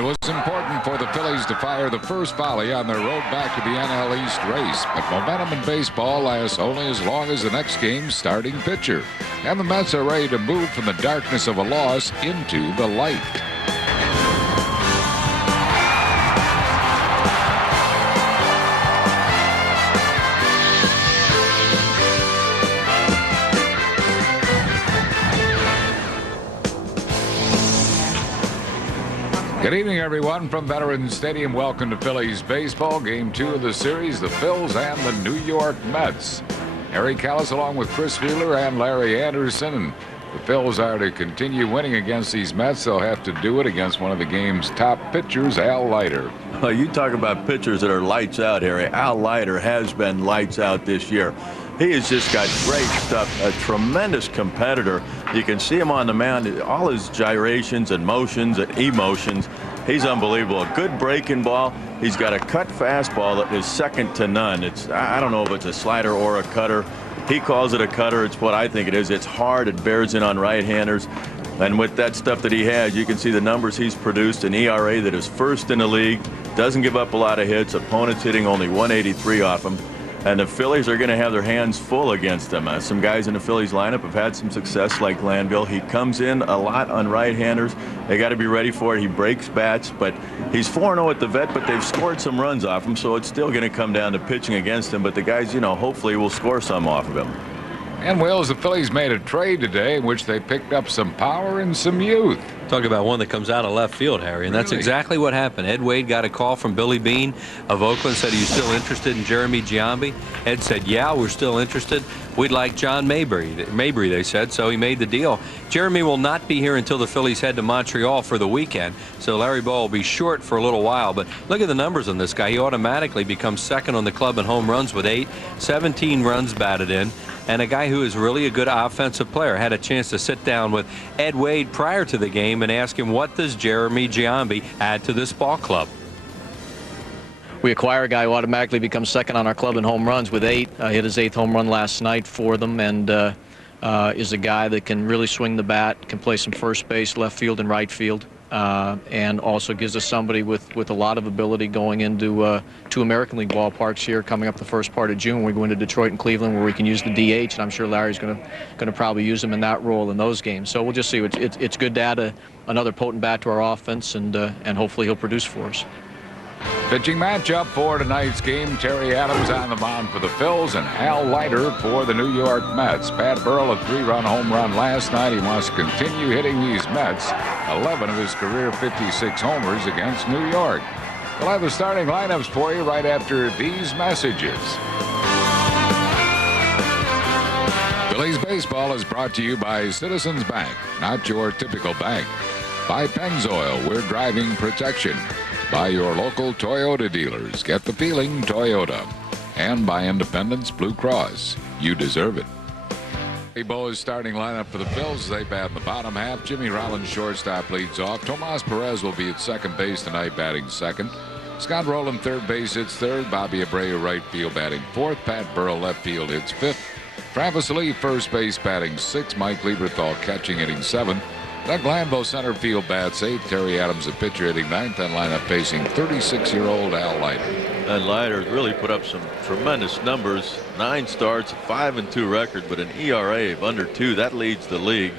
It was important for the Phillies to fire the first volley on their road back to the NL East race, but momentum in baseball lasts only as long as the next game's starting pitcher. And the Mets are ready to move from the darkness of a loss into the light. Good evening, everyone, from Veterans Stadium. Welcome to Phillies baseball, Game 2 of the series, the Phils and the New York Mets. Harry Callis along with Chris Wheeler and Larry Anderson. And the Phils are to continue winning against these Mets. They'll have to do it against one of the game's top pitchers, Al Leiter. Well, you talk about pitchers that are lights out, Harry. Al Leiter has been lights out this year. He has just got great stuff, a tremendous competitor. You can see him on the mound, all his gyrations and motions and emotions. He's unbelievable. A good breaking ball. He's got a cut fastball that is second to none. I don't know if it's a slider or a cutter. He calls it a cutter. It's what I think it is. It's hard. It bears in on right-handers. And with that stuff that he has, you can see the numbers he's produced. An ERA that is first in the league. Doesn't give up a lot of hits. Opponents hitting only 183 off him. And the Phillies are going to have their hands full against him. Some guys in the Phillies lineup have had some success, like Glanville. He comes in a lot on right-handers. They got to be ready for it. He breaks bats, but he's 4-0 at the vet, but they've scored some runs off him, so it's still going to come down to pitching against him. But the guys, hopefully will score some off of him. And, Wills, the Phillies made a trade today in which they picked up some power and some youth. Talk about one that comes out of left field, Harry, and that's exactly what happened. Ed Wade got a call from Billy Beane of Oakland, said, "Are you still interested in Jeremy Giambi?" Ed said, "Yeah, we're still interested. We'd like John Mabry, they said, so he made the deal. Jeremy will not be here until the Phillies head to Montreal for the weekend, so Larry Ball will be short for a little while. But look at the numbers on this guy. He automatically becomes second on the club in home runs with 8, 17 runs batted in. And a guy who is really a good offensive player. Had a chance to sit down with Ed Wade prior to the game and ask him, what does Jeremy Giambi add to this ball club? We acquire a guy who automatically becomes second on our club in home runs with 8. Hit his 8th home run last night for them, and is a guy that can really swing the bat, can play some first base, left field, and right field. And also gives us somebody with a lot of ability going into 2 American League ballparks here coming up the first part of June. We're going to Detroit and Cleveland where we can use the DH, and I'm sure Larry's going to probably use him in that role in those games. So we'll just see. It's good to add another potent bat to our offense, and hopefully he'll produce for us. Pitching matchup for tonight's game, Terry Adams on the mound for the Phils and Al Leiter for the New York Mets. Pat Burrell, a 3-run home run last night. He wants to continue hitting these Mets. 11 of his career 56 homers against New York. We'll have the starting lineups for you right after these messages. Phillies baseball is brought to you by Citizens Bank, not your typical bank. By Pennzoil, we're driving protection. By your local Toyota dealers. Get the feeling, Toyota. And by Independence Blue Cross. You deserve it. Bo's starting lineup for the Phils. They bat in the bottom half. Jimmy Rollins, shortstop, leads off. Tomas Perez will be at second base tonight, batting second. Scott Rowland, third base, hits third. Bobby Abreu, right field, batting fourth. Pat Burrell, left field, hits fifth. Travis Lee, first base, batting sixth. Mike Lieberthal, catching, hitting seventh. Doug Glanville, center field, bats 8th. Terry Adams, a pitcher, hitting 9th. And lineup facing 36-year-old Al Leiter. And Leiter really put up some tremendous numbers. 9 starts, 5-2 record, but an ERA of under 2. That leads the league.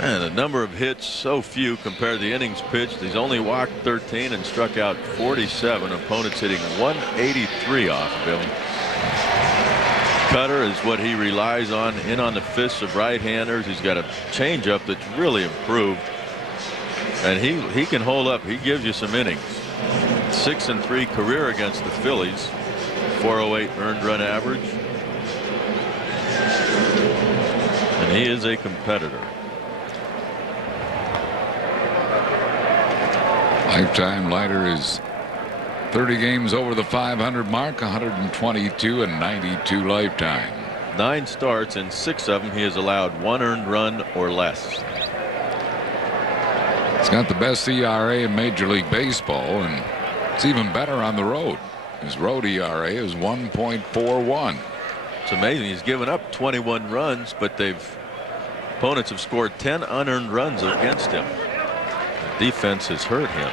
And the number of hits, so few compared to the innings pitched. He's only walked 13 and struck out 47. Opponents hitting 183 off of him. Cutter is what he relies on, in on the fists of right-handers. He's got a changeup that's really improved, and he can hold up. He gives you some innings. 6-3 career against the Phillies. 408 earned run average, and he is a competitor. Lifetime Leiter is 30 games over the 500 mark, 122 and 92 lifetime. 9 starts, and 6 of them he has allowed 1 earned run or less. He's got the best ERA in Major League Baseball, and it's even better on the road. His road ERA is 1.41. It's amazing. He's given up 21 runs, but opponents have scored 10 unearned runs against him. Defense has hurt him.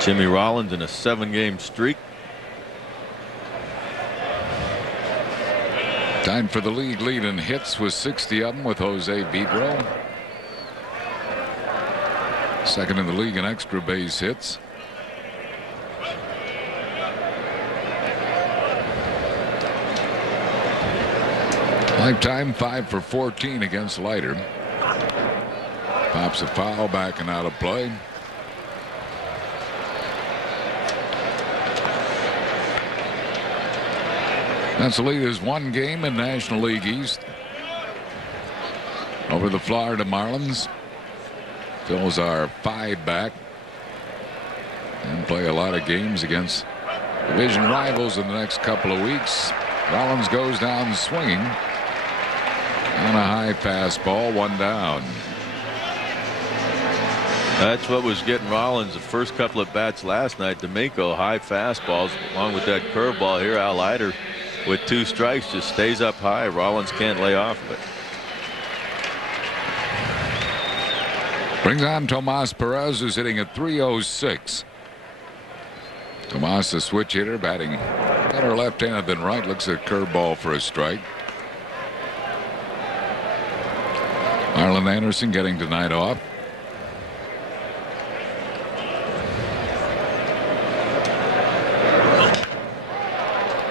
Jimmy Rollins in a 7-game streak. Tied for the league lead in hits with 60 of them with Jose Vidro. Second in the league in extra base hits. Lifetime 5 for 14 against Leiter. Pops a foul back and out of play. Rensselaer is 1 game in National League East over the Florida Marlins. Phillies are 5 back and play a lot of games against division rivals in the next couple of weeks. Rollins goes down swinging on a high fastball, 1 down. That's what was getting Rollins the first couple of bats last night. D'Amico, high fastballs along with that curveball here. Al Leiter with 2 strikes just stays up high. Rollins can't lay off of it. Brings on Tomas Perez, who's hitting at .306. Tomas, a switch hitter, batting better left-handed than right. Looks at curveball for a strike. Arlen Anderson getting tonight off.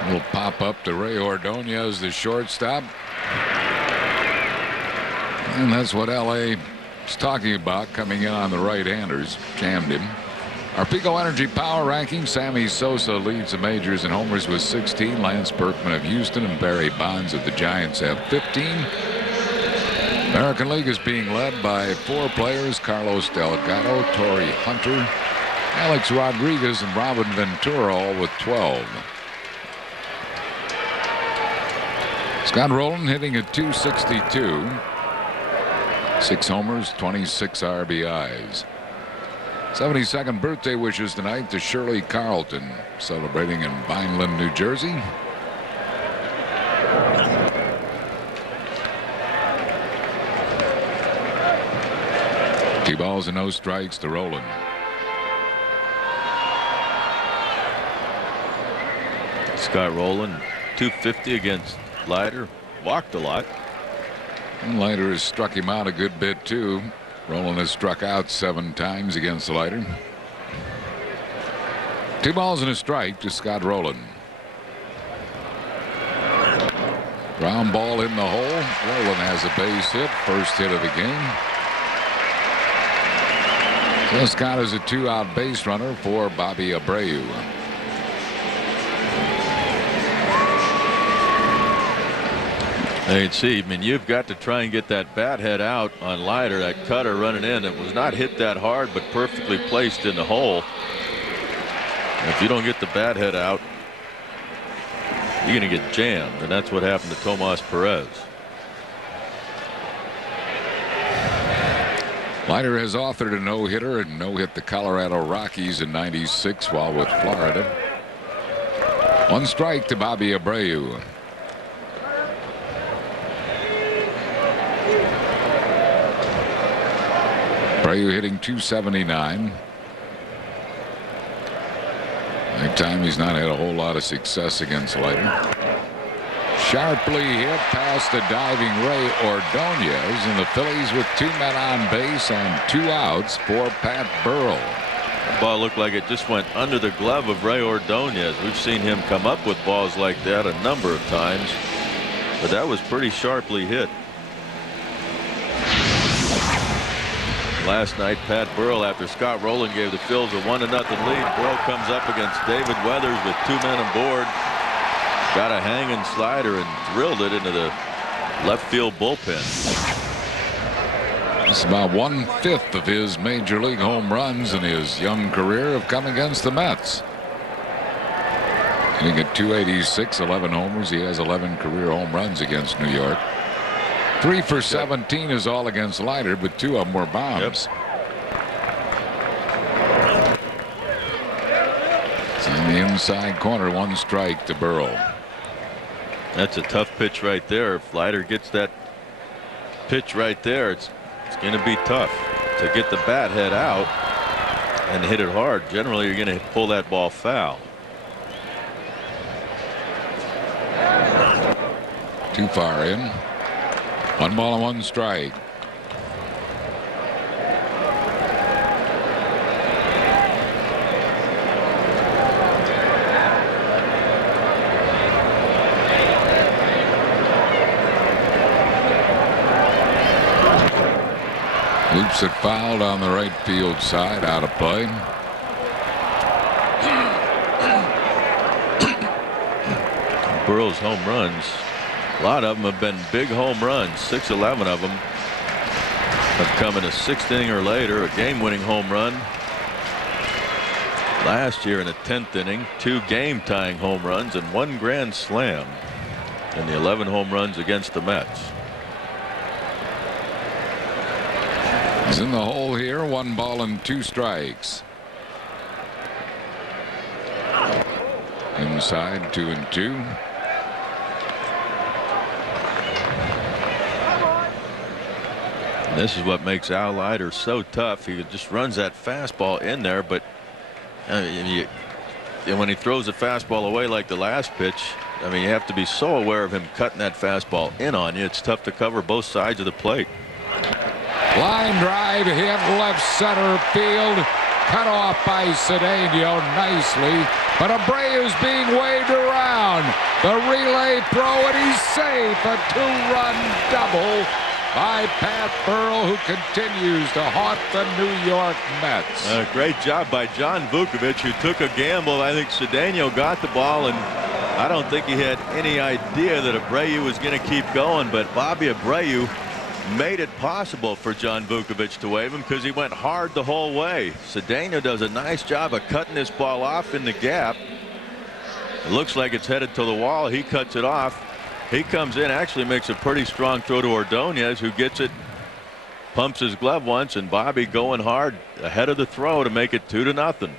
Will pop up to Ray Ordonez, the shortstop. And that's what LA is talking about, coming in on the right-handers. Jammed him. Our Pico Energy Power Ranking: Sammy Sosa leads the majors in homers with 16. Lance Berkman of Houston and Barry Bonds of the Giants have 15. American League is being led by 4 players: Carlos Delgado, Torrey Hunter, Alex Rodriguez, and Robin Ventura, all with 12. Scott Rowland hitting at .262. 6 homers, 26 RBIs. 72nd birthday wishes tonight to Shirley Carlton, celebrating in Vineland, New Jersey. Two balls and no strikes to Rowland. Scott Rowland, .250 against Leiter. Walked a lot. And Leiter has struck him out a good bit too. Rowland has struck out 7 times against Leiter. 2 balls and a strike to Scott Rowland. Ground ball in the hole. Rowland has a base hit, first hit of the game. So Scott is a 2-out base runner for Bobby Abreu. Hey, see, I mean, you've got to try and get that bat head out on Leiter. That cutter running in. It was not hit that hard, but perfectly placed in the hole. If you don't get the bat head out, you're going to get jammed, and that's what happened to Tomas Perez. Leiter has authored a no-hitter and no-hit the Colorado Rockies in '96 while with Florida. 1 strike to Bobby Abreu. Abreu hitting .279. That time he's not had a whole lot of success against Leiter. Sharply hit past the diving Ray Ordonez, and the Phillies with 2 men on base and 2 outs for Pat Burrell. The ball looked like it just went under the glove of Ray Ordonez. We've seen him come up with balls like that a number of times, but that was pretty sharply hit. Last night, Pat Burrell, after Scott Rowland gave the Phils a 1-0 lead, Burrell comes up against David Weathers with 2 men aboard. Got a hanging slider and drilled it into the left field bullpen. It's about 1/5 of his major league home runs in his young career have come against the Mets. Hitting at .286, 11 homers. He has 11 career home runs against New York. 3 for 17 is all against Leiter, but 2 of them were bombs. It's in the inside corner, 1 strike to Burrell. That's a tough pitch right there. If Leiter gets that pitch right there, it's It's going to be tough to get the bat head out and hit it hard. Generally, you're going to pull that ball foul. Too far in. 1 ball and 1 strike. Loops it fouled on the right field side, out of play. Burrow's home runs, a lot of them have been big home runs. 6-11 of them have come in a 6th inning or later. A game-winning home run last year in the 10th inning. 2 game-tying home runs and 1 grand slam in the 11 home runs against the Mets. He's in the hole here. 1 ball and 2 strikes. Inside 2-2. This is what makes Al Leiter so tough. He just runs that fastball in there, but and when he throws a fastball away like the last pitch, I mean, you have to be so aware of him cutting that fastball in on you. It's tough to cover both sides of the plate. Line drive hit left center field. Cut off by Cedeno nicely. But Abreu's being waved around. The relay throw, and he's safe. A 2-run double by Pat Burrell, who continues to haunt the New York Mets. Great job by John Vukovich, who took a gamble. I think Cedeno got the ball, and I don't think he had any idea that Abreu was going to keep going. But Bobby Abreu made it possible for John Vukovich to wave him because he went hard the whole way. Cedeno does a nice job of cutting this ball off in the gap. It looks like it's headed to the wall. He cuts it off. He comes in, actually makes a pretty strong throw to Ordonez, who gets it, pumps his glove once, and Bobby going hard ahead of the throw to make it 2-0.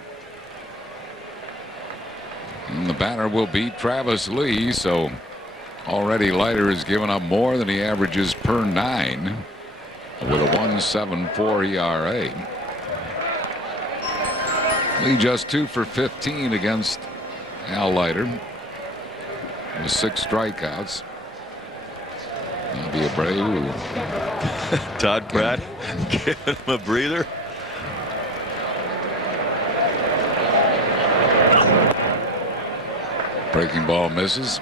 And the batter will be Travis Lee, so already Leiter has given up more than he averages per 9 with a 1.74 ERA. Lee just 2 for 15 against Al Leiter with 6 strikeouts. That'll be Abreu. Todd Pratt giving him a breather. Breaking ball misses.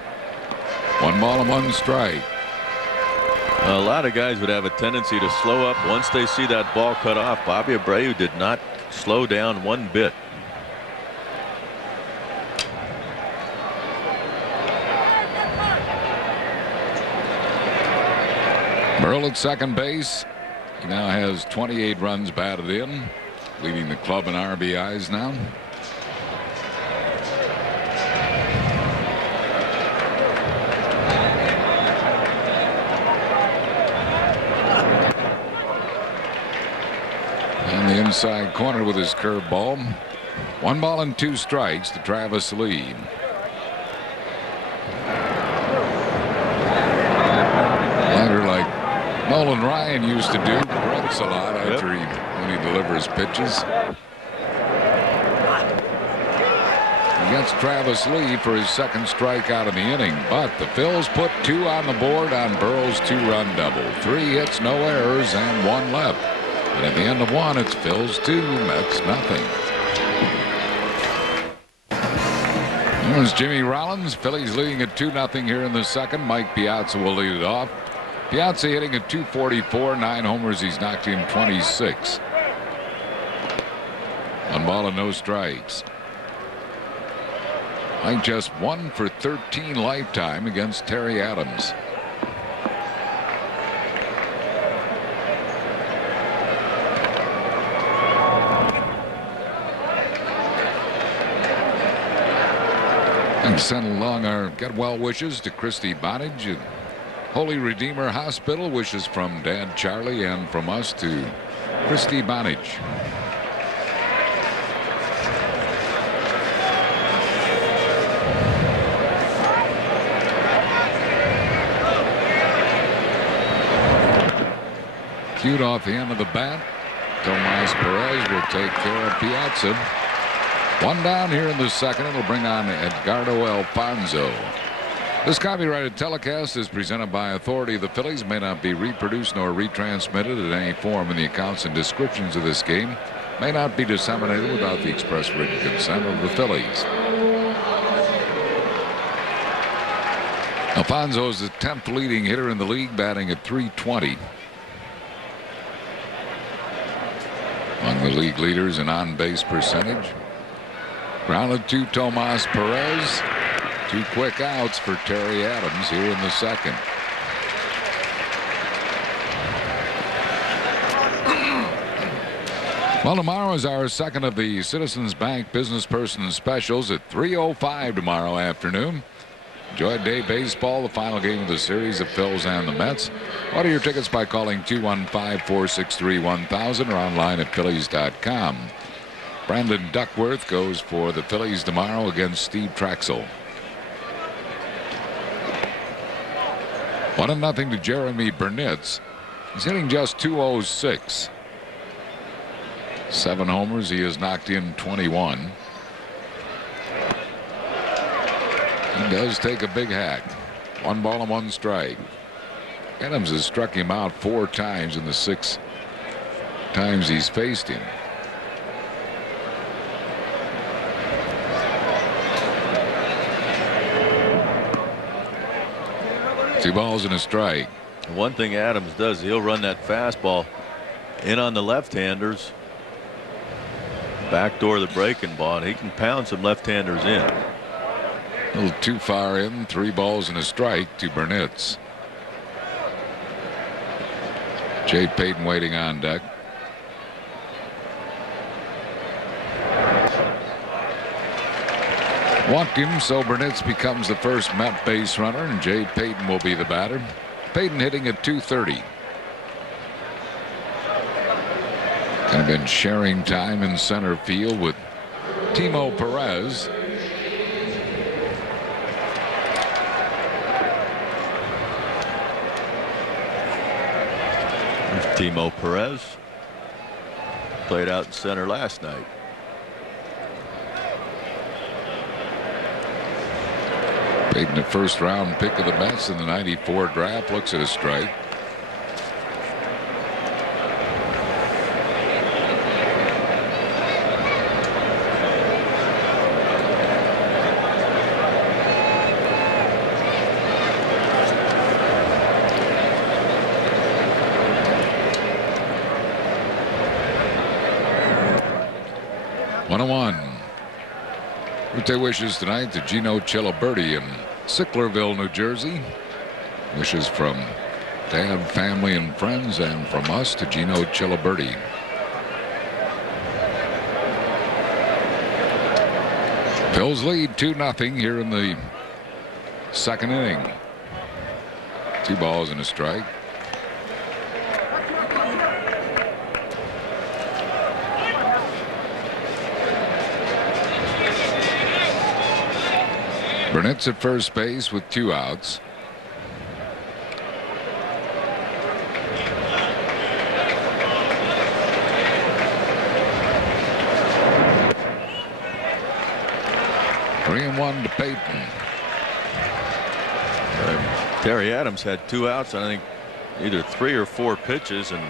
1 ball and 1 strike. A lot of guys would have a tendency to slow up once they see that ball cut off. Bobby Abreu did not slow down one bit. Burrell at second base. He now has 28 runs batted in, leading the club in RBIs now. And the inside corner with his curveball. 1 ball and 2 strikes to Travis Lee. Leiter, like Nolan Ryan used to do, grunts a lot after when he delivers pitches. He gets Travis Lee for his 2nd strikeout of the inning, but the Phils put 2 on the board on Burrell's 2-run double. 3 hits, no errors, and 1 left. And at the end of 1, it's Phils 2, Mets nothing. There's Jimmy Rollins. Phillies leading at 2-0 here in the 2nd. Mike Piazza will lead it off. Piazza hitting at .244, 9 homers. He's knocked in 26. 1 ball and no strikes. Mike just 1 for 13 lifetime against Terry Adams. And send along our get well wishes to Christy Bonnage at Holy Redeemer Hospital. Wishes from Dad Charlie and from us to Christy Bonnage. Cued off the end of the bat. Tomas Perez will take care of Piazza. One down here in the second. It'll bring on Edgardo Alfonzo. This copyrighted telecast is presented by authority of the Phillies. May not be reproduced nor retransmitted in any form, and the accounts and descriptions of this game may not be disseminated without the express written consent of the Phillies. Alfonso is the 10th leading hitter in the league, batting at .320. Among the league leaders in on-base percentage. Grounded to Tomas Perez. 2 quick outs for Terry Adams here in the second. Well, tomorrow is our second of the Citizens Bank Business Person Specials at 3:05 tomorrow afternoon. Enjoy day baseball, the final game of the series, the Phils and the Mets. Order your tickets by calling 215-463-1000 or online at Phillies.com. Brandon Duckworth goes for the Phillies tomorrow against Steve Traxel. 1-0 to Jeremy Burnitz. He's hitting just .206. 7 homers. He has knocked in 21. He does take a big hack. 1 ball and 1 strike. Adams has struck him out 4 times in the 6 times he's faced him. Two balls and a strike. One thing Adams does, he'll run that fastball in on the left-handers. Backdoor the breaking ball, and he can pound some left-handers in. A little too far in. 3 balls and a strike to Burnitz. Jay Payton waiting on deck. Walked him, so Burnitz becomes the first Met base runner, and Jay Payton will be the batter. Payton hitting at .230. Kind of been sharing time in center field with Timo Perez. Timo Perez played out in center last night. Payton, the first round pick of the Mets in the '94 draft, looks at a strike. Birthday wishes tonight to Gino Ciliberti in Sicklerville, New Jersey. Wishes from Dad, family, and friends, and from us to Gino Ciliberti. Phils lead 2-0 here in the second inning. 2 balls and a strike. Burnett's at first base with 2 outs. Three and 1 to Payton. Terry Adams had 2 outs on, I think, either 3 or 4 pitches, and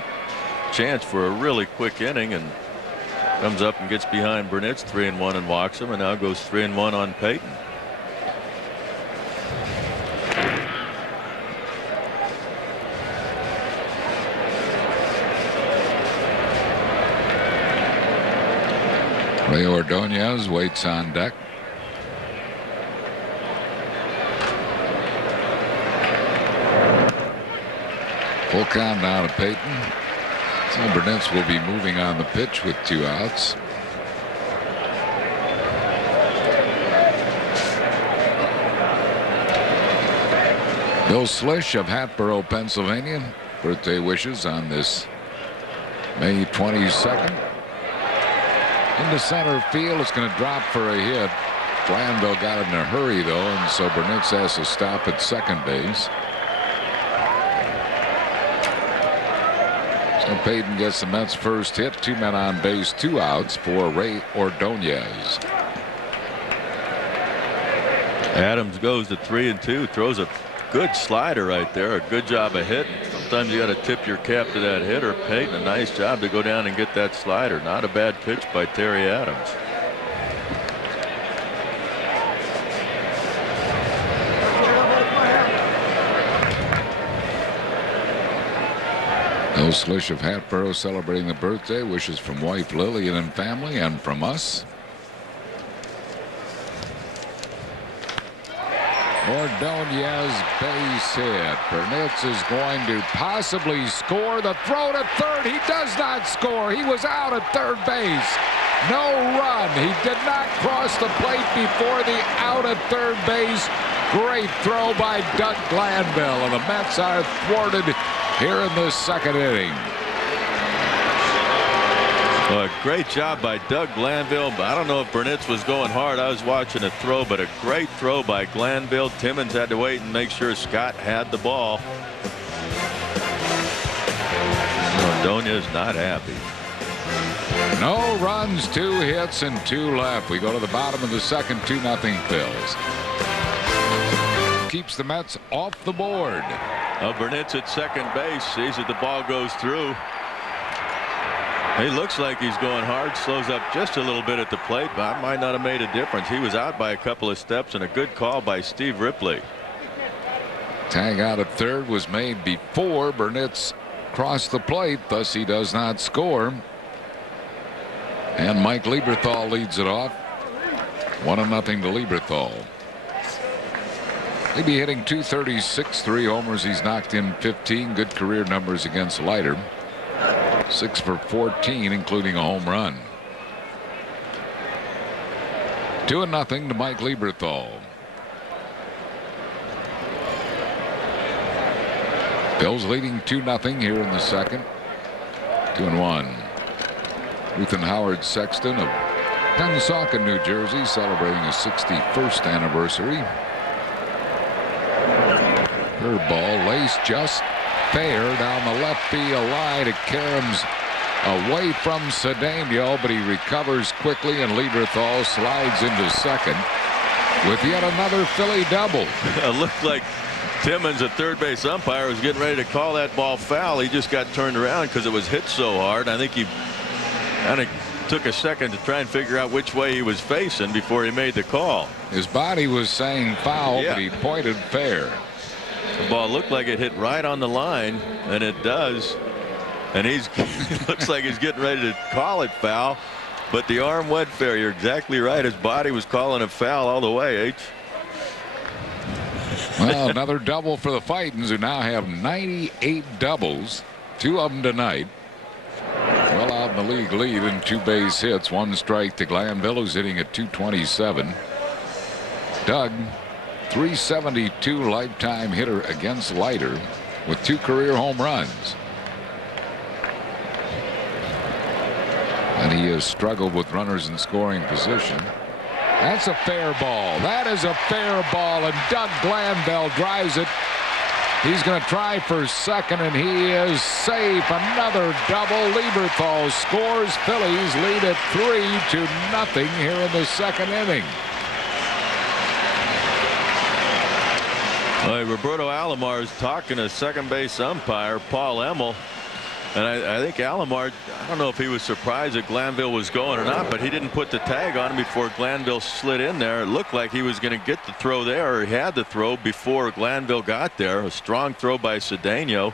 chance for a really quick inning, and comes up and gets behind Burnett's 3 and 1 and walks him, and now goes 3 and 1 on Payton. Ray Ordonez waits on deck. Full count now to Payton. So Burnitz will be moving on the pitch with 2 outs. Bill Slish of Hatboro, Pennsylvania. Birthday wishes on this May 22nd. Into center field. It's going to drop for a hit. Glanville got it in a hurry, though, and so Burnitz has to stop at second base. And Payton gets the Mets' first hit. 2 men on base, 2 outs for Ray Ordonez. Adams goes to 3-2. Throws a good slider right there. A good job of hitting. Sometimes you got to tip your cap to that hitter. Payton, a nice job to go down and get that slider. Not a bad pitch by Terry Adams. Bill Slish of Hatboro celebrating the birthday. Wishes from wife Lillian and family, and from us. Ordonez base hit. Burnitz is going to possibly score. The throw to third. He does not score. He was out at third base. No run. He did not cross the plate before the out at third base. Great throw by Doug Glanville, and the Mets are thwarted here in the second inning. Well, a great job by Doug Glanville. I don't know if Burnitz was going hard. I was watching a throw, but a great throw by Glanville. Timmons had to wait and make sure Scott had the ball. Ordonez not happy. No runs, 2 hits, and 2 left. We go to the bottom of the second. 2-0 Phils. Keeps the Mets off the board. Burnitz at second base, sees that the ball goes through. He looks like he's going hard, slows up just a little bit at the plate, but that might not have made a difference. He was out by a couple of steps, and a good call by Steve Ripley. Tag out at third was made before Burnitz crossed the plate, thus he does not score. And Mike Lieberthal leads it off. 1-0 to Lieberthal. He'd be hitting .236, 3 homers. He's knocked in 15. Good career numbers against Leiter. 6 for 14, including a home run. 2-0 to Mike Lieberthal. Bills leading 2-0 here in the second. 2-1. Ruth and Howard Sexton of Pennsauken, New Jersey, celebrating his 61st anniversary. Curveball laced just fair down the left field line. It caroms away from Cedeno, but he recovers quickly, and Lieberthal slides into second with yet another Philly double. It looked like Timmons, a third base umpire, was getting ready to call that ball foul. He just got turned around because it was hit so hard. I think he kind of took a second to try and figure out which way he was facing before he made the call. His body was saying foul, but he pointed fair. The ball looked like it hit right on the line, and it does. And he looks like he's getting ready to call it foul, but the arm went fair. You're exactly right. His body was calling it foul all the way, H. Well, another double for the Fightins, who now have 98 doubles, 2 of them tonight. Well out in the league lead in 2 base hits, 1 strike to Glanville, who's hitting at .227. Doug, .372 lifetime hitter against Leiter with 2 career home runs. And he has struggled with runners in scoring position. That's a fair ball. That is a fair ball, and Doug Glanville drives it. He's going to try for second, and he is safe. Another double. Lieberthal scores. Phillies lead at 3-0 here in the second inning. Roberto Alomar is talking to second base umpire Paul Emmel, and I think Alomar, I don't know if he was surprised that Glanville was going or not, but he didn't put the tag on him before Glanville slid in there. It looked like he was going to get the throw there, or he had the throw before Glanville got there. A strong throw by Cedeno.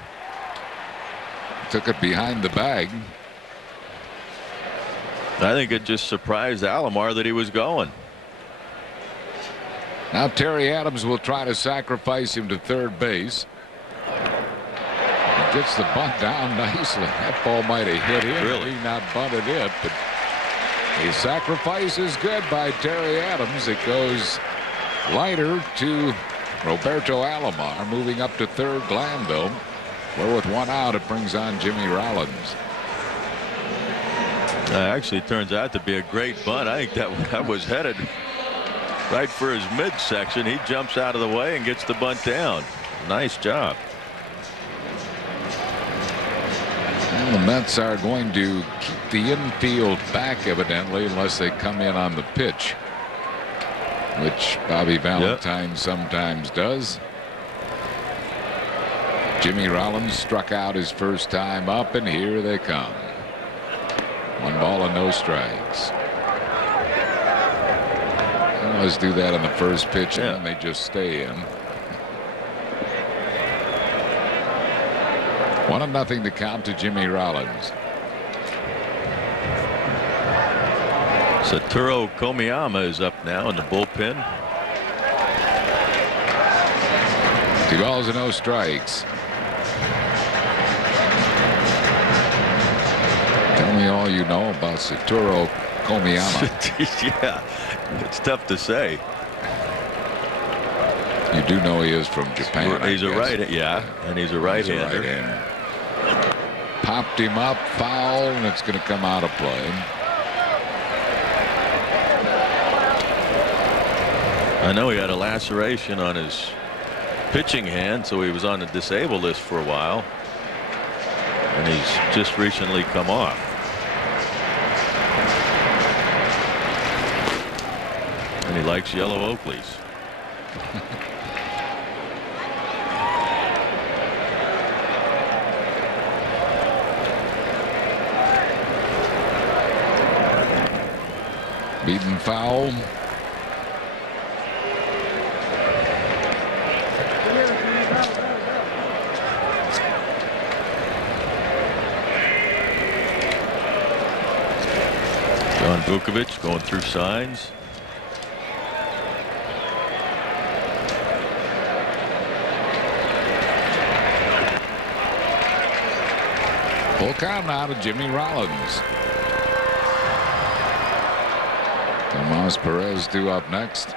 Took it behind the bag. I think it just surprised Alomar that he was going. Now Terry Adams will try to sacrifice him to third base. He gets the bunt down nicely. That ball might have hit him. Really? He not bunted it, but a sacrifice is good by Terry Adams. It goes Leiter to Roberto Alomar, moving up to third Glanville, where with 1 out it brings on Jimmy Rollins. Actually turns out to be a great bunt. I think that was headed right for his midsection. He jumps out of the way and gets the bunt down. Nice job. Well, the Mets are going to keep the infield back, evidently, unless they come in on the pitch, which Bobby Valentine sometimes does. Jimmy Rollins struck out his first time up, and here they come. 1 ball and no strikes. Well, let's do that on the first pitch, and then they just stay in. 1-0 to count to Jimmy Rollins. Satoru Komiyama is up now in the bullpen. 2 balls and no strikes. Tell me all you know about Satoru Komiyama. Yeah, it's tough to say. You do know he is from Japan. He's a right, and he's a right-hander. Popped him up, foul, and it's going to come out of play. I know he had a laceration on his pitching hand, so he was on the disabled list for a while, and he's just recently come off. And he likes yellow Oakleys. Beaten foul. John Vukovic going through signs. Full count now to Jimmy Rollins. Tomas Perez due up next.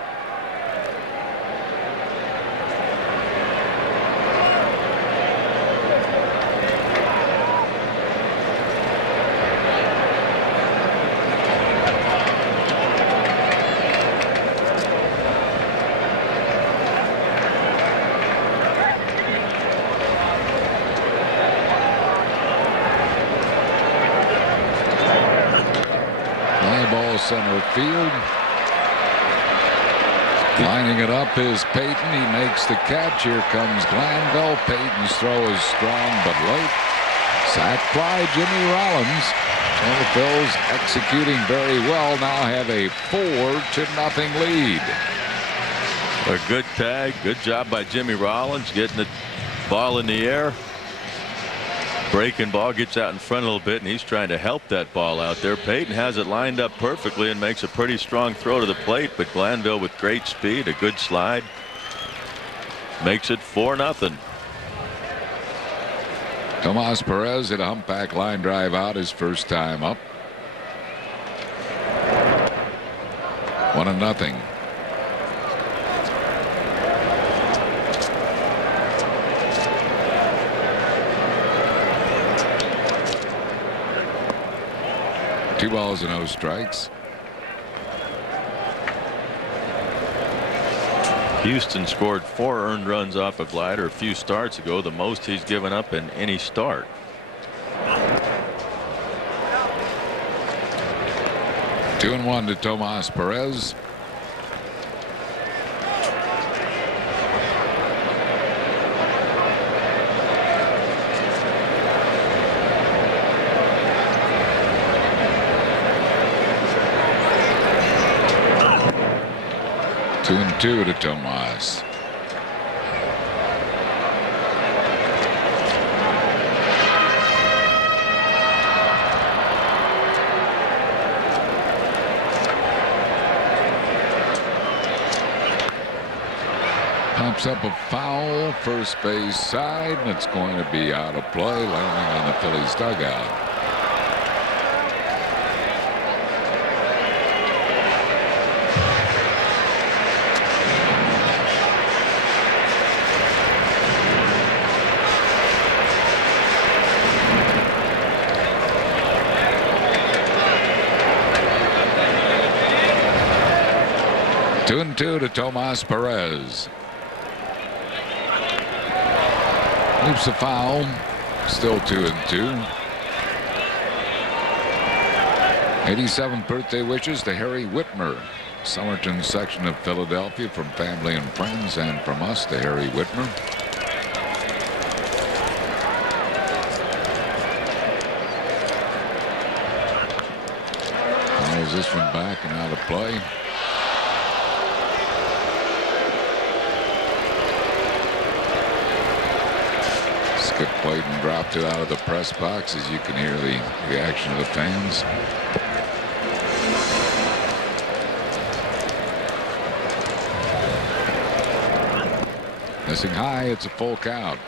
Center field. Lining it up is Payton. He makes the catch. Here comes Glanville. Payton's throw is strong but late. Sac fly, Jimmy Rollins. And the Phillies executing very well. Now have a 4-0 lead. A good tag. Good job by Jimmy Rollins getting the ball in the air. Breaking ball, gets out in front a little bit, and he's trying to help that ball out there. Payton has it lined up perfectly and makes a pretty strong throw to the plate, but Glanville with great speed, a good slide, makes it 4-0. Tomas Perez hit a humpback line drive out his first time up. 1-0. Two balls and no strikes. Houston scored 4 earned runs off a glider a few starts ago, the most he's given up in any start. Two and one to Tomas Perez. Two and two to Tomas. Pops up a foul, first base side, and it's going to be out of play, landing on the Phillies dugout. Two and two to Tomas Perez. Leaps a foul. Still 2 and 2. 87th birthday wishes to Harry Whitmer, Somerton section of Philadelphia, from family and friends, and from us to Harry Whitmer. Fouls this one back and out of play. Skip played and dropped it out of the press box, as you can hear the reaction of the fans. Missing high, it's a full count.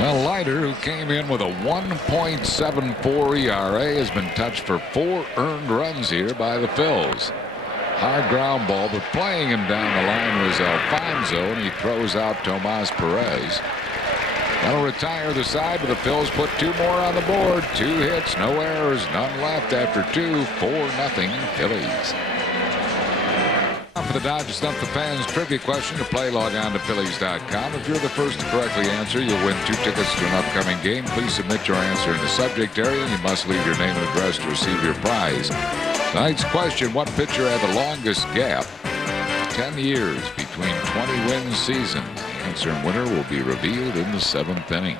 Well, Leiter, who came in with a 1.74 ERA, has been touched for 4 earned runs here by the Phils. Hard ground ball, but playing him down the line was Alfonso, and he throws out Tomas Perez. That'll retire the side, but the Phils put 2 more on the board. 2 hits, no errors, none left after 2. 4-0 Phillies. For the Dodge Stump the Fans trivia question to play, log on to Phillies.com. If you're the first to correctly answer, you'll win 2 tickets to an upcoming game. Please submit your answer in the subject area. You must leave your name and address to receive your prize. Tonight's question: what pitcher had the longest gap? 10 years between 20 win seasons. The answer and winner will be revealed in the 7th inning.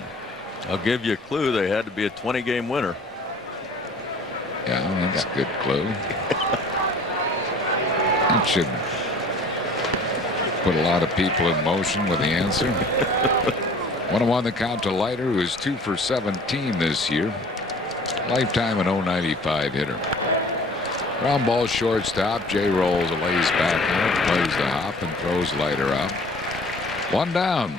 I'll give you a clue. They had to be a 20-game winner. Yeah, that's a good clue. That should put a lot of people in motion with the answer. 1-1 the count to Leiter, who is 2 for 17 this year. Lifetime an 0.95 hitter. Ground ball shortstop. Jay rolls, lays back on it, plays the hop, and throws Leiter out. 1 down.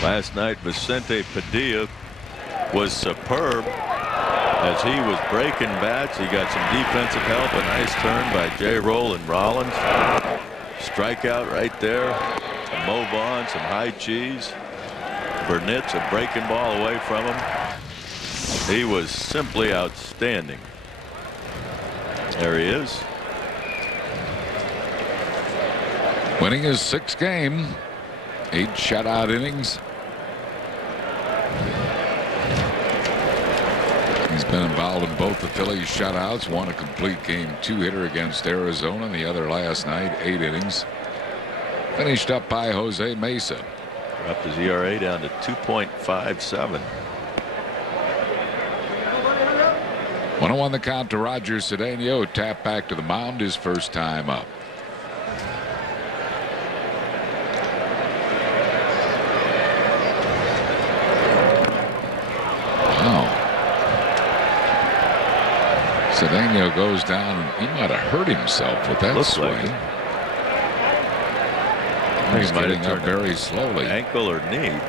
Last night, Vicente Padilla was superb as he was breaking bats. He got some defensive help. A nice turn by Jay Roll and Rollins. Strikeout right there. Mo Vaughn, some high cheese. Burnett's a breaking ball away from him. He was simply outstanding. There he is. Winning his 6th game. 8 shutout innings. He's been involved in both the Phillies shutouts. One a complete game 2-hitter against Arizona, and the other last night, 8 innings. Finished up by Jose Mesa. Dropped his ERA down to 2.57. 1-1 the count to Roger Cedeno. Tap back to the mound, his first time up. Wow. Cedeno goes down, and he might have hurt himself with that swing. He's getting up very slowly. Ankle or knee.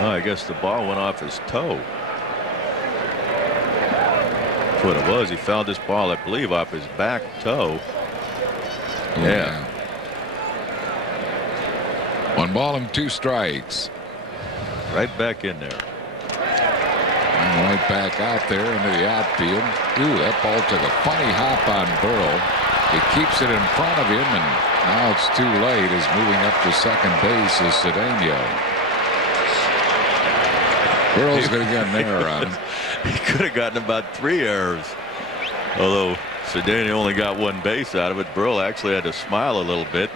Oh, I guess the ball went off his toe. That's what it was. He fouled this ball, I believe, off his back toe. Yeah. 1 ball and 2 strikes. Right back in there. And right back out there into the outfield. Ooh, that ball took a funny hop on Burrow. He keeps it in front of him, and now it's too late. As moving up to second base is Cedeno. Burrow's going to get an error on him. He could have gotten about 3 errors. Although Cedeno only got 1 base out of it. Burrow actually had to smile a little bit.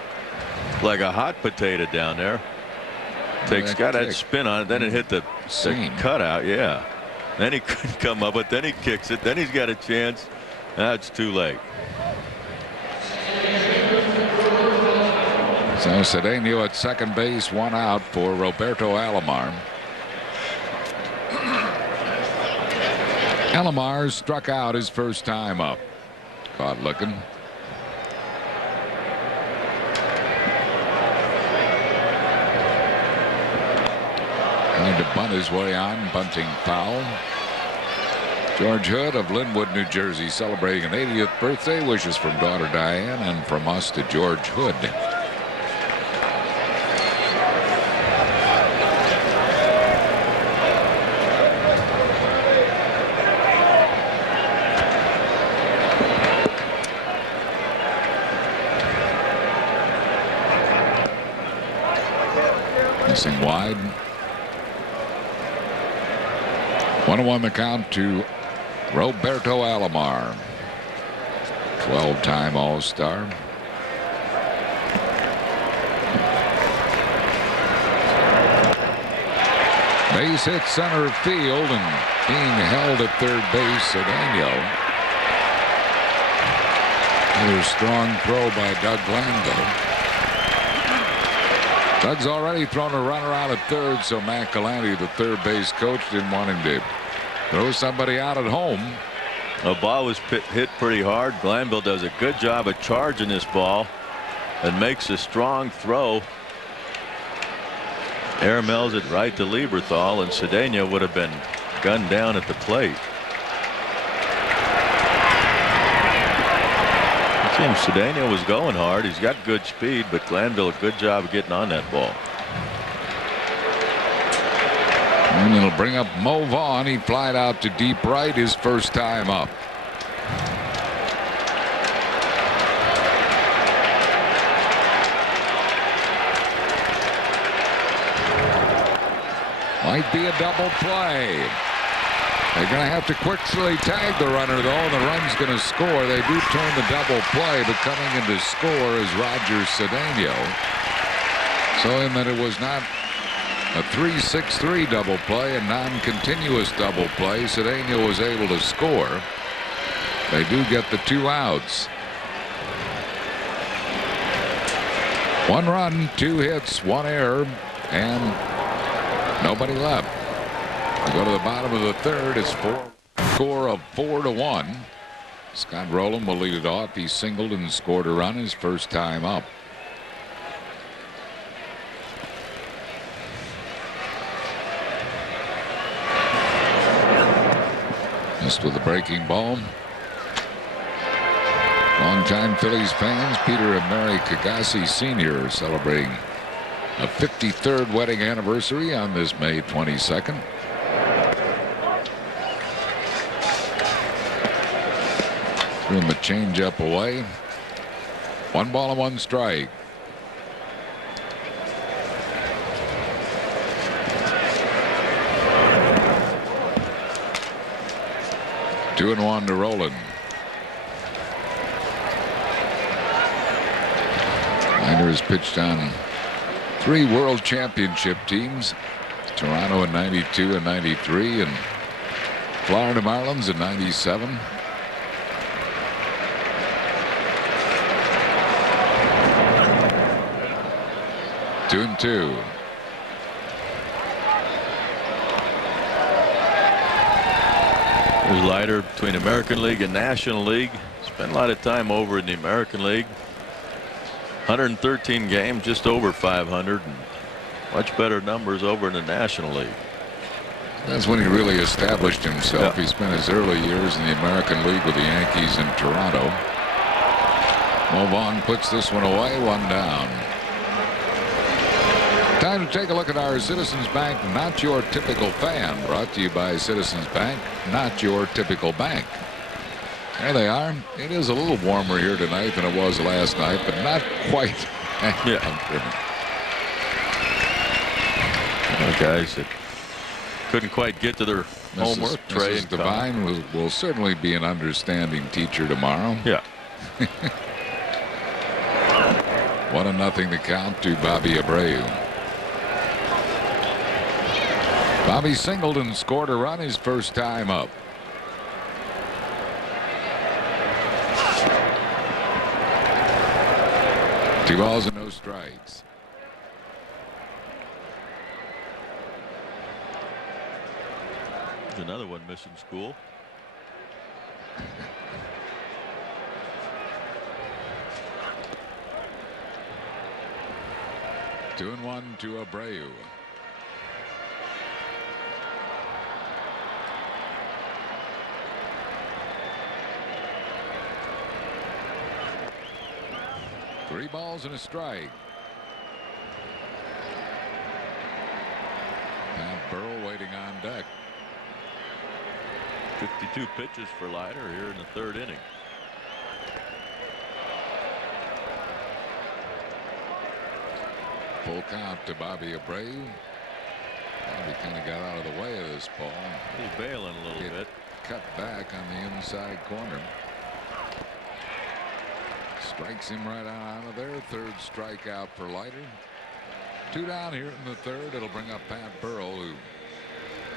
Like a hot potato down there. Got that spin on it. Then it hit the cutout. Yeah. Then he couldn't come up, but then he kicks it. Then he's got a chance. That's too late. So Cedeno at second base, 1 out for Roberto Alomar. Alomar struck out his first time up. Caught looking. Trying to bunt his way on, bunting foul. George Hood of Linwood, New Jersey, celebrating an 80th birthday. Wishes from daughter Diane and from us to George Hood. Missing wide. 1-1 the count to Roberto Alomar, 12-time All-Star. Base hit center field and being held at third base, Cedeno. Another strong throw by Doug Glanville. Doug's already thrown a runner out at third, so Matt Galante, the third base coach, didn't want him to throw somebody out at home. The ball was hit pretty hard. Glanville does a good job of charging this ball and makes a strong throw. Airmails it right to Lieberthal, and Cedeno would have been gunned down at the plate. It seems Cedeno was going hard. He's got good speed, but Glanville a good job of getting on that ball. And it'll bring up Mo Vaughn. He flied out to deep right his first time up. Might be a double play. They're going to have to quickly tag the runner, though, and the run's going to score. They do turn the double play, but coming in to score is Roger Cedeno. So in that it was not a 3-6-3 double play, a non-continuous double play, Cedeno was able to score. They do get the 2 outs. 1 run, 2 hits, 1 error, and nobody left. We go to the bottom of the third. It's score of 4-1. Scott Rowland will lead it off. He singled and scored a run his first time up. Missed with the breaking ball. Longtime Phillies fans, Peter and Mary Kagase Sr. are celebrating a 53rd wedding anniversary on this May 22nd. Threw him a changeup away. 1 ball and 1 strike. Two and 1 to Rowland. Miner has pitched on 3 World Championship teams: Toronto in '92 and '93, and Florida Marlins in '97. Two and 2. There's Leiter between American League and National League. Spent a lot of time over in the American League. 113 games, just over 500, and much better numbers over in the National League. That's when he really established himself. He spent his early years in the American League with the Yankees in Toronto. Mo Vaughn puts this one away, 1 down. Time to take a look at our Citizens Bank Not Your Typical Fan, brought to you by Citizens Bank, not your typical bank. There they are. It is a little warmer here tonight than it was last night, but not quite. Guys that couldn't quite get to their homework. Trey Mrs. and Devine will certainly be an understanding teacher tomorrow. Yeah. 1-0 the count to Bobby Abreu. Bobby singled and scored a run his first time up. Two balls and no strikes. There's another one missing school. Two and 1 to Abreu. Three balls and a strike. Pat Burrell waiting on deck. 52 pitches for Leiter here in the 3rd inning. Full count to Bobby Abreu. Bobby kind of got out of the way of this ball. He's bailing a little bit. Cut back on the inside corner. Strikes him right out of there. Third strikeout for Leiter. 2 down here in the third. It'll bring up Pat Burrell, who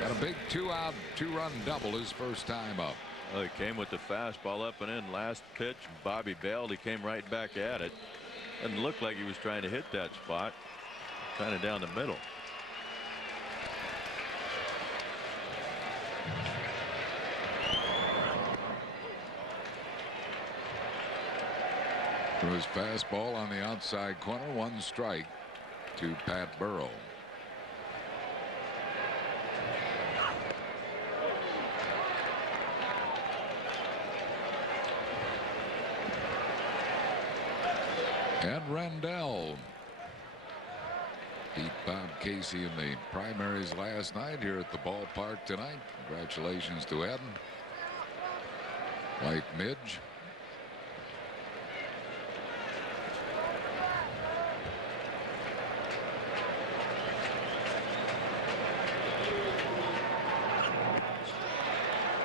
got a big 2-out, 2-run double his first time up. Well, he came with the fastball up and in. Last pitch, Bobby bailed. He came right back at it. Doesn't look like he was trying to hit that spot. Kind of down the middle. For his fastball on the outside corner, 1 strike to Pat Burrell. And Rendell beat Bob Casey in the primaries last night here at the ballpark tonight. Congratulations to Ed. Like Midge.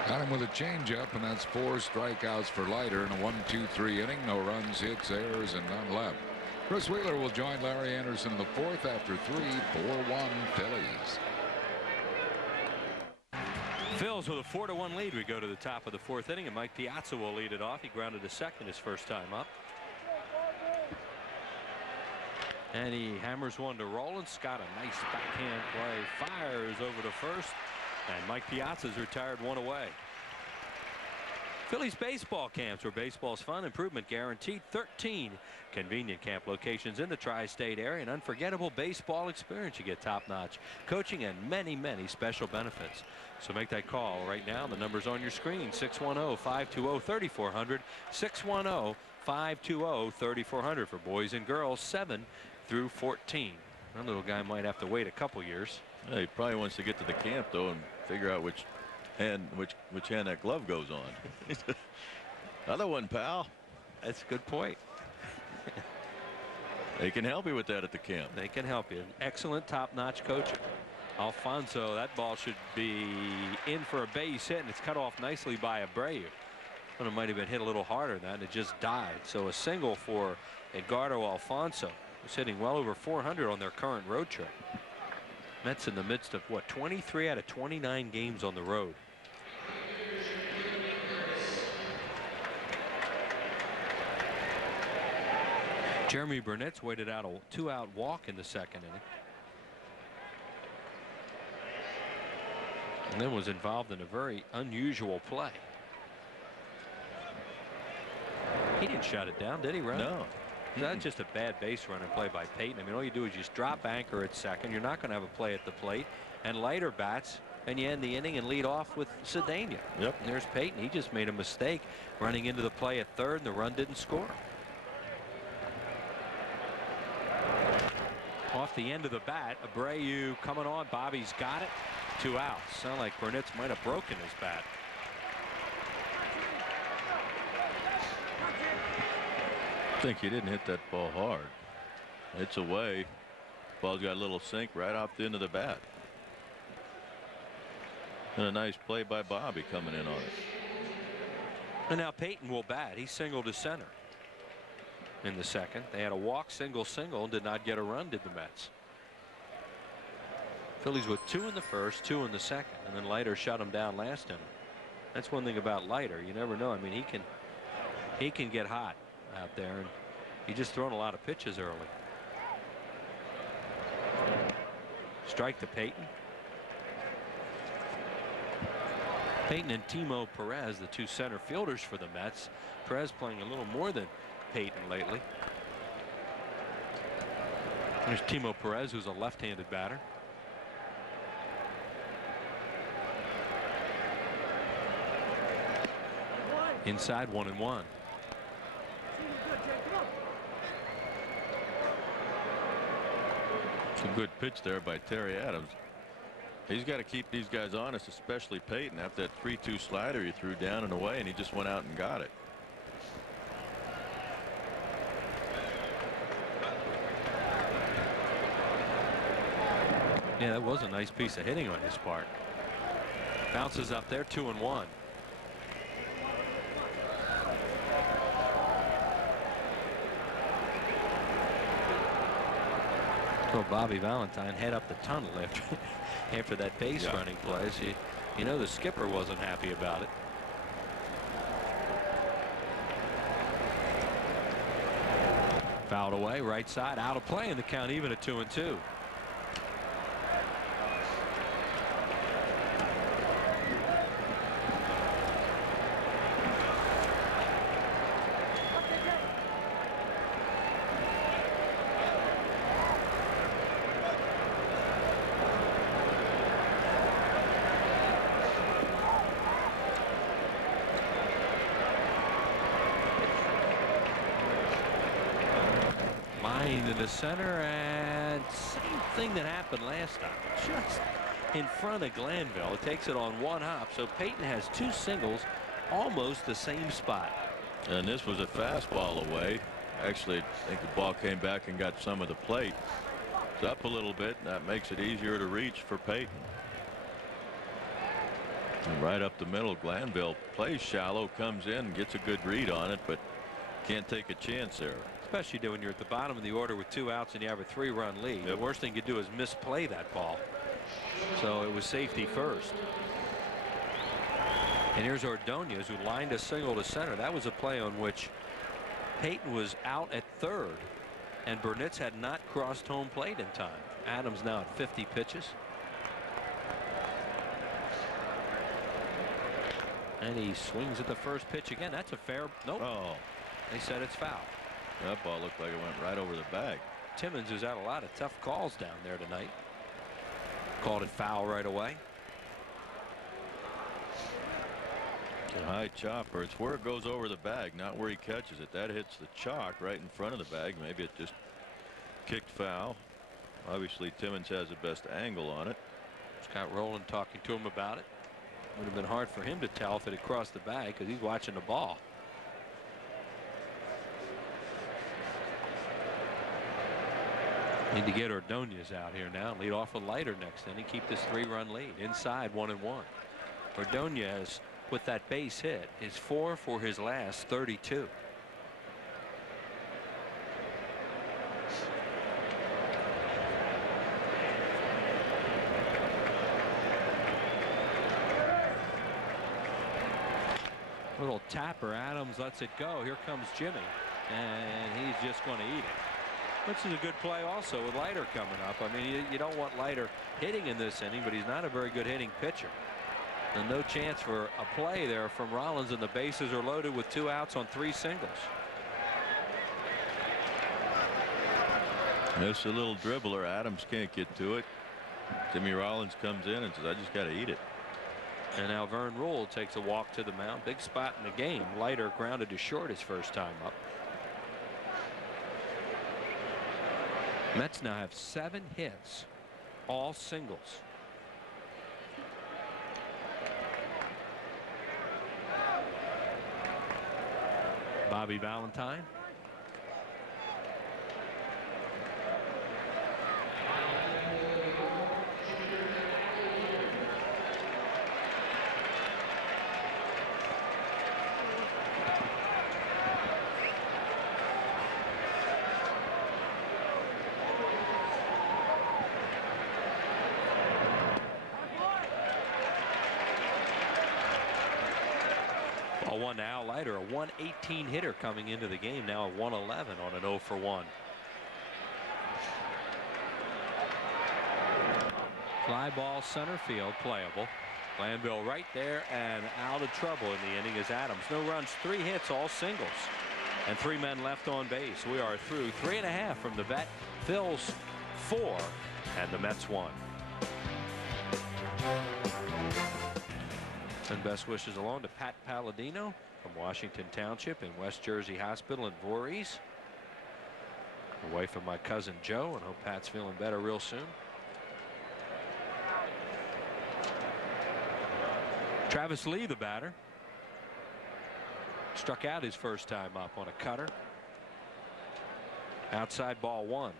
Got him with a changeup, and that's 4 strikeouts for Leiter in a 1-2-3 inning. No runs, hits, errors, and none left. Chris Wheeler will join Larry Anderson in the 4th after 3. 4-1 Phillies. Phils with a 4-1 lead. We go to the top of the 4th inning, and Mike Piazza will lead it off. He grounded to second his first time up. And he hammers one to Rollins. Scott, a nice backhand play. Fires over to first. And Mike Piazza's retired 1 away. Phillies baseball camps, where baseball's fun, improvement guaranteed. 13 convenient camp locations in the tri-state area. An unforgettable baseball experience. You get top-notch coaching and many, many special benefits. So make that call right now. The number's on your screen. 610-520-3400. 610-520-3400 for boys and girls 7 through 14. That little guy might have to wait a couple years. Yeah, he probably wants to get to the camp though and figure out which hand that glove goes on. Other one, pal. That's a good point. They can help you with that at the camp. They can help you. Excellent top-notch coaching. Alfonso, that ball should be in for a base hit, and it's cut off nicely by Abreu. But it might have been hit a little harder than that, and it just died. So a single for Edgardo Alfonso, who's hitting well over 400 on their current road trip. Mets in the midst of, what, 23 out of 29 games on the road. Jeremy Burnett's waited out a 2-out walk in the second inning. And then was involved in a very unusual play. He didn't shut it down, did he, Ron? No. That's just a bad base running play by Payton. I mean, all you do is just drop anchor at second. You're not going to have a play at the plate. And Leiter bats, and you end the inning and lead off with Cedeno. Yep. And there's Payton. He just made a mistake running into the play at third, and the run didn't score. Off the end of the bat, Abreu coming on. Bobby's got it. 2 outs. Sound like Burnett's might have broken his bat. I think he didn't hit that ball hard. It's away. Ball's got a little sink right off the end of the bat. And a nice play by Bobby coming in on it. And now Payton will bat. He singled to center in the second. They had a walk, single, and did not get a run, did the Mets. Phillies with 2 in the first, 2 in the second, and then Leiter shut him down last inning. That's one thing about Leiter. You never know. I mean, he can get hot out there, and he just thrown a lot of pitches early. Strike to Payton. Payton and Timo Perez, the 2 center fielders for the Mets. Perez playing a little more than Payton lately. There's Timo Perez, who's a left-handed batter. Inside, 1-1. It's a good pitch there by Terry Adams. He's got to keep these guys honest, especially Payton. After that 3-2 slider he threw down and away, and he just went out and got it. Yeah, that was a nice piece of hitting on his part. Bounces up there, 2-1. So Bobby Valentine head up the tunnel after that base running play. So you know the skipper wasn't happy about it. Fouled away, right side, out of play, and the count even at 2-2. To the center, and same thing that happened last time, just in front of Glanville. It takes it on one hop, so Peyton has two singles almost the same spot. And this was a fastball away. Actually, I think the ball came back and got some of the plate. It's up a little bit, and that makes it easier to reach for Peyton. And right up the middle, Glanville plays shallow, comes in, gets a good read on it, but can't take a chance there. Especially when you're at the bottom of the order with 2 outs and you have a 3-run lead. The worst thing you do is misplay that ball. So it was safety first. And here's Ordonez, who lined a single to center. That was a play on which Peyton was out at third, and Burnitz had not crossed home plate in time. Adams now at 50 pitches. And he swings at the first pitch again. That's a fair. Nope. Oh. They said it's foul. That ball looked like it went right over the bag. Timmons, who's had a lot of tough calls down there tonight, called it foul right away. A high chopper. It's where it goes over the bag, not where he catches it. That hits the chalk right in front of the bag. Maybe it just kicked foul. Obviously, Timmons has the best angle on it. Scott Rowland talking to him about it. Would have been hard for him to tell if it had crossed the bag because he's watching the ball. Need to get Ordonez out here now. Lead off with Leiter next inning. Keep this 3-run lead. Inside 1-1. Ordonez with that base hit is 4 for his last 32. Little tapper. Adams lets it go. Here comes Jimmy, and he's just going to eat it. Which is a good play also with Leiter coming up. I mean, you don't want Leiter hitting in this inning, but he's not a very good hitting pitcher. And no chance for a play there from Rollins, and the bases are loaded with 2 outs on 3 singles. There's a little dribbler. Adams can't get to it. Jimmy Rollins comes in and says, I just got to eat it. And now Vern Rule takes a walk to the mound. Big spot in the game. Leiter grounded to short his first time up. Mets now have 7 hits, all singles. Bobby Valentine. Now Leiter, a 118 hitter coming into the game, now a 111 on an 0 for 1. Fly ball center field, playable. Glanville right there and out of trouble in the inning is Adams. No runs, 3 hits, all singles, and 3 men left on base. We are through 3.5 from the vet. Phil's 4 and the Mets 1. And best wishes along to Pat Palladino from Washington Township in West Jersey Hospital in Voorhees. The wife of my cousin Joe, and hope Pat's feeling better real soon. Travis Lee, the batter, struck out his first time up on a cutter. Outside ball 1.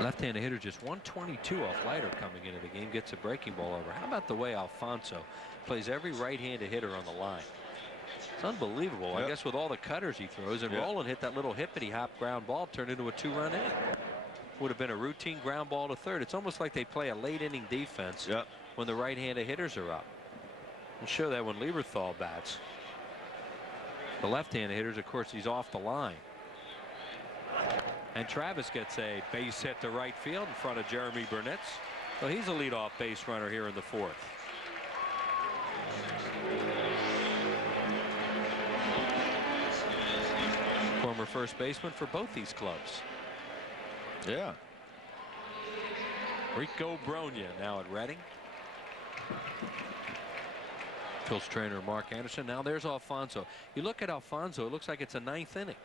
Left-handed hitter just 122 off Leiter coming into the game. Gets a breaking ball over. How about the way Alfonso plays every right-handed hitter on the line? It's unbelievable. Yep. I guess with all the cutters he throws. And Rolen hit that little hippity-hop ground ball, turned into a 2-run inning. Would have been a routine ground ball to third. It's almost like they play a late-inning defense when the right-handed hitters are up. We'll show that when Lieberthal bats. The left-handed hitters, of course, he's off the line. And Travis gets a base hit to right field in front of Jeremy Burnitz. So he's a leadoff base runner here in the fourth. Former first baseman for both these clubs. Yeah. Rico Bronya now at Reading. Phil's trainer Mark Anderson. Now there's Alfonso. You look at Alfonso, it looks like it's a ninth inning.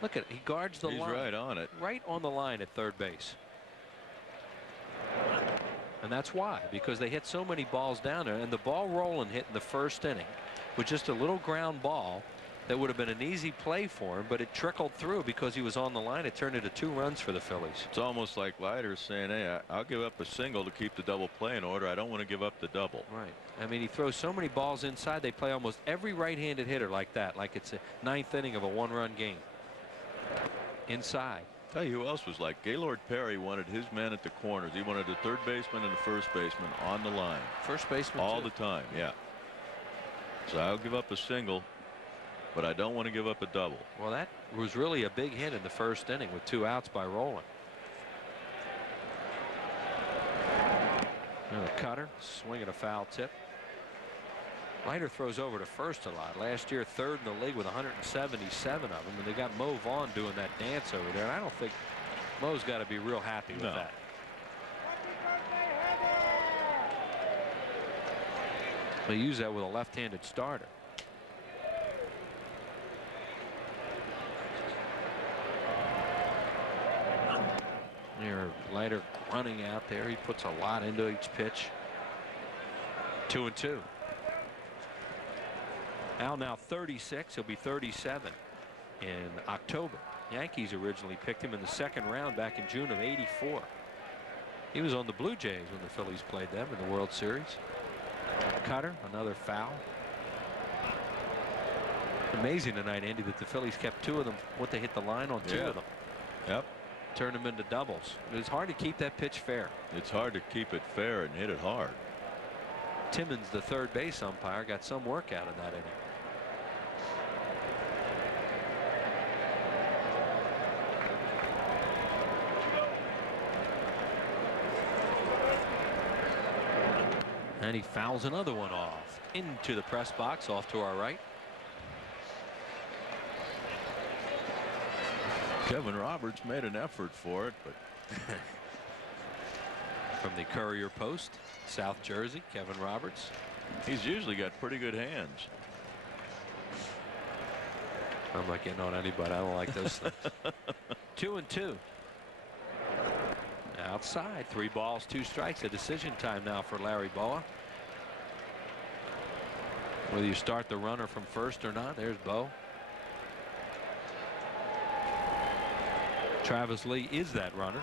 Look at it. He guards the line. He's right on it. Right on the line at third base. And that's why, because they hit so many balls down there. And the ball Rolen hit in the first inning with just a little ground ball that would have been an easy play for him, but it trickled through because he was on the line. It turned into 2 runs for the Phillies. It's almost like Leiter saying, hey, I'll give up a single to keep the double play in order. I don't want to give up the double. Right. I mean, he throws so many balls inside. They play almost every right-handed hitter like that, like it's a ninth inning of a 1-run game. Inside. Tell you who else was like Gaylord Perry wanted his men at the corners. He wanted the third baseman and the first baseman on the line. First baseman all too. the time. Yeah. So I'll give up a single, but I don't want to give up a double. Well, that was really a big hit in the first inning with 2 outs by Rolen. And a cutter, swinging a foul tip. Leiter throws over to first a lot. Last year, third in the league with 177 of them, and they got Mo Vaughn doing that dance over there. And I don't think Mo's got to be real happy with that. They use that with a left-handed starter. Here, Leiter running out there. He puts a lot into each pitch. 2-2. Al now 36. He'll be 37 in October. Yankees originally picked him in the second round back in June of '84. He was on the Blue Jays when the Phillies played them in the World Series. Cutter, another foul. Amazing tonight, Andy, that the Phillies kept 2 of them. What they hit the line on 2 of them. Yep. Turned them into doubles. It's hard to keep that pitch fair. It's hard to keep it fair and hit it hard. Timmons, the third base umpire, got some work out of that inning. And he fouls another one off into the press box off to our right. Kevin Roberts made an effort for it, but from the Courier Post, South Jersey, Kevin Roberts. He's usually got pretty good hands. I'm not getting on anybody. I don't like those things. 2-2. Outside, 3 balls, 2 strikes. A decision time now for Larry Boa. Whether you start the runner from first or not. There's Bo. Travis Lee is that runner.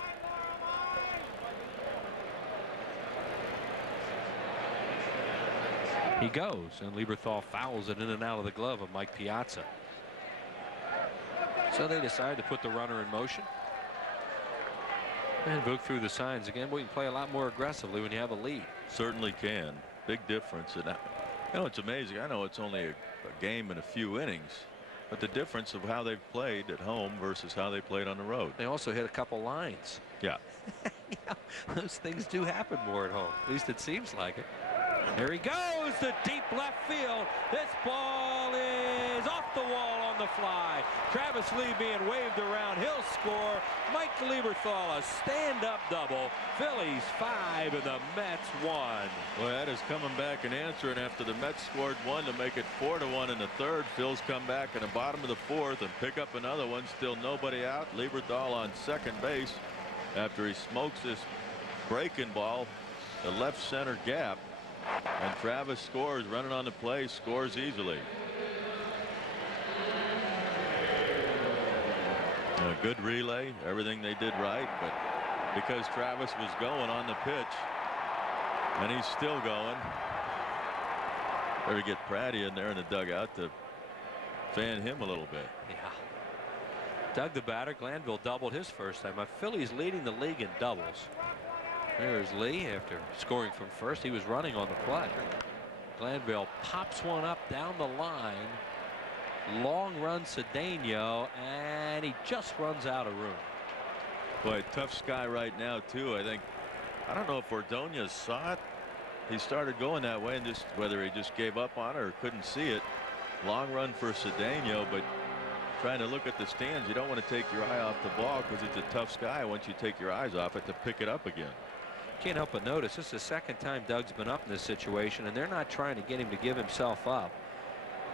He goes, and Lieberthal fouls it in and out of the glove of Mike Piazza. So they decide to put the runner in motion. And Book through the signs again. We can play a lot more aggressively when you have a lead. Certainly can. Big difference. And it's amazing. I know it's only a game and a few innings, but the difference of how they've played at home versus how they played on the road. They also hit a couple lines. Yeah. Yeah, those things do happen more at home. At least it seems like it. There he goes to deep left field. This ball is off the wall on the fly. Travis Lee being waved around. He'll score. Mike Lieberthal, a stand-up double. Phillies 5 and the Mets 1. Well, that is coming back and answering after the Mets scored 1 to make it 4-1 in the third. Phil's come back in the bottom of the fourth and pick up another one. Still nobody out. Lieberthal on second base after he smokes this breaking ball, the left center gap. And Travis scores, running on the play, scores easily. A good relay, everything they did right, but because Travis was going on the pitch, and he's still going. Better get Pratty in there in the dugout to fan him a little bit. Yeah. Doug the batter. Glanville doubled his first time. Phillies leading the league in doubles. There's Lee after scoring from first. He was running on the play. Glanville pops one up down the line. Long run Cedeno, and he just runs out of room. Boy, tough sky right now too. I don't know if Ordonez saw it. He started going that way, and just whether he just gave up on it or couldn't see it. Long run for Cedeno, but trying to look at the stands, you don't want to take your eye off the ball because it's a tough sky once you take your eyes off it to pick it up again. Can't help but notice this is the second time Doug's been up in this situation, and they're not trying to get him to give himself up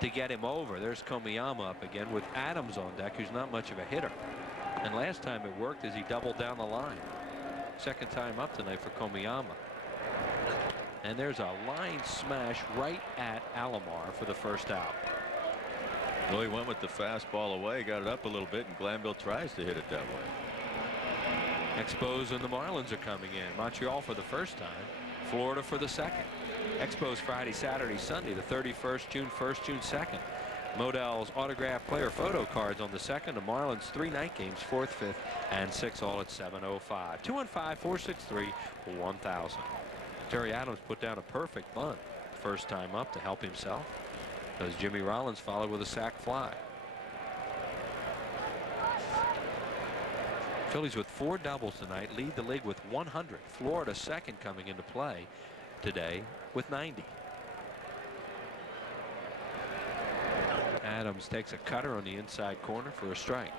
to get him over. There's Komiyama up again with Adams on deck, who's not much of a hitter. And last time it worked as he doubled down the line. Second time up tonight for Komiyama. And there's a line smash right at Alomar for the first out. Well, he went with the fastball away, got it up a little bit, and Glanville tries to hit it that way. Expos and the Marlins are coming in. Montreal for the first time. Florida for the second. Expos Friday, Saturday, Sunday, the 31st, June 1st, June 2nd. Modell's autographed player photo cards on the second. The Marlins 3 night games, 4th, 5th, and 6th, all at 7:05. 215-463-1000. Terry Adams put down a perfect bunt first time up to help himself, as Jimmy Rollins followed with a sac fly. Phillies with 4 doubles tonight lead the league with 100. Florida second coming into play today with 90. Adams takes a cutter on the inside corner for a strike.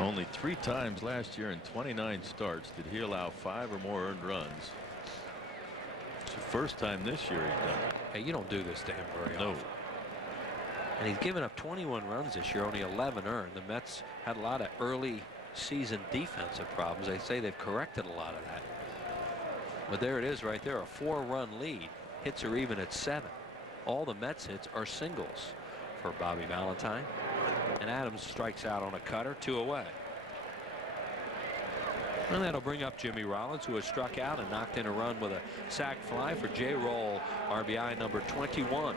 Only 3 times last year in 29 starts did he allow 5 or more earned runs. It's the first time this year he's done it. Hey, you don't do this to him very No. often. And he's given up 21 runs this year, only 11 earned. The Mets had a lot of early season defensive problems. They say they've corrected a lot of that. But there it is right there, a 4-run lead. Hits are even at 7. All the Mets hits are singles for Bobby Valentine. And Adams strikes out on a cutter, 2 away. And that'll bring up Jimmy Rollins, who has struck out and knocked in a run with a sac fly for J-Roll, RBI number 21.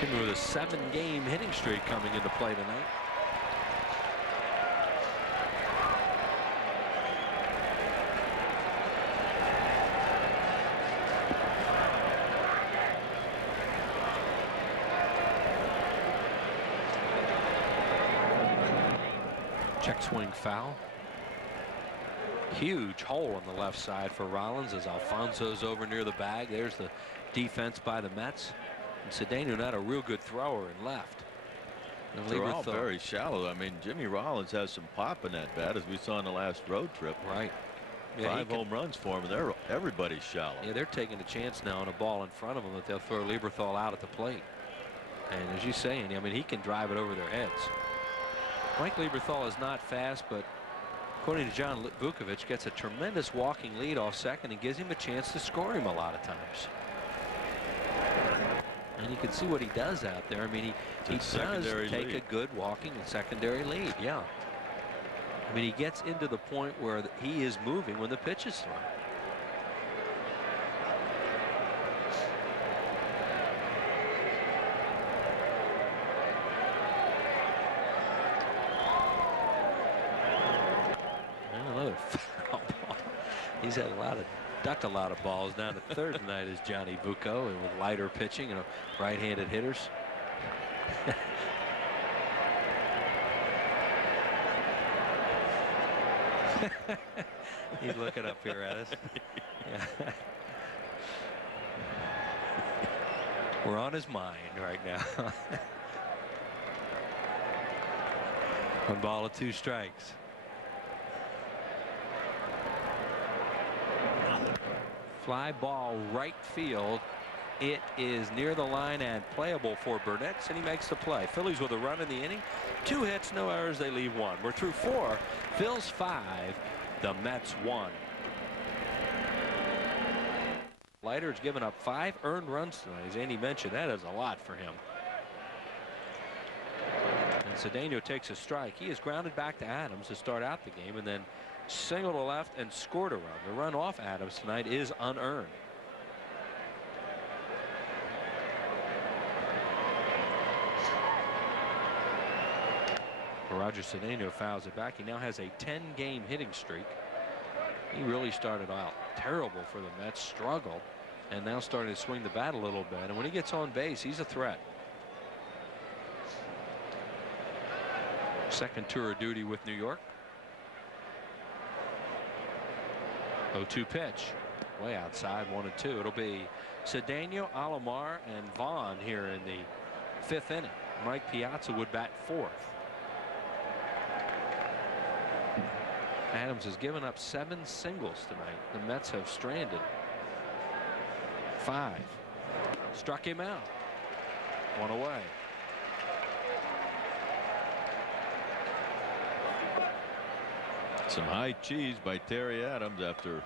Jimmy with a 7-game hitting streak coming into play tonight. Check swing foul. Huge hole on the left side for Rollins as Alfonso's over near the bag. There's the defense by the Mets. And Cedeno not a real good thrower in left. And They're all very shallow. I mean, Jimmy Rollins has some pop in that bat, as we saw in the last road trip. Right. Yeah, 5 home runs for him. Everybody's shallow. Yeah, they're taking a chance now on a ball in front of them that they'll throw Lieberthal out at the plate. And as you're saying, I mean, he can drive it over their heads. Mike Lieberthal is not fast, but according to John Vukovich, gets a tremendous walking lead off second and gives him a chance to score him a lot of times. And you can see what he does out there. I mean, he does take a good walking and secondary lead. Yeah. I mean, he gets into the point where he is moving when the pitch is thrown. Another foul ball. He's had ducked a lot of balls. Down to third tonight is Johnny Vuko, and with lighter pitching and right-handed hitters. He's looking up here at us. Yeah. We're on his mind right now. 1 ball and 2 strikes. Fly ball right field. It is near the line and playable for Burnett, and he makes the play. Phillies with a run in the inning. 2 hits, no errors. They leave 1. We're through 4. Phil's 5. The Mets 1. Leiter's given up 5 earned runs tonight. As Andy mentioned, that is a lot for him. And Cedeno takes a strike. He is grounded back to Adams to start out the game, and then singled to left and scored a run. The run off Adams tonight is unearned. Roger Cedeno fouls it back. He now has a 10-game hitting streak. He really started out terrible for the Mets, struggled, and now starting to swing the bat a little bit. And when he gets on base, he's a threat. Second tour of duty with New York. 0-2 pitch. Way outside, 1-2. It'll be Cedeno, Alomar, and Vaughn here in the 5th inning. Mike Piazza would bat 4th. Adams has given up 7 singles tonight. The Mets have stranded 5. Struck him out. 1 away. Some high cheese by Terry Adams after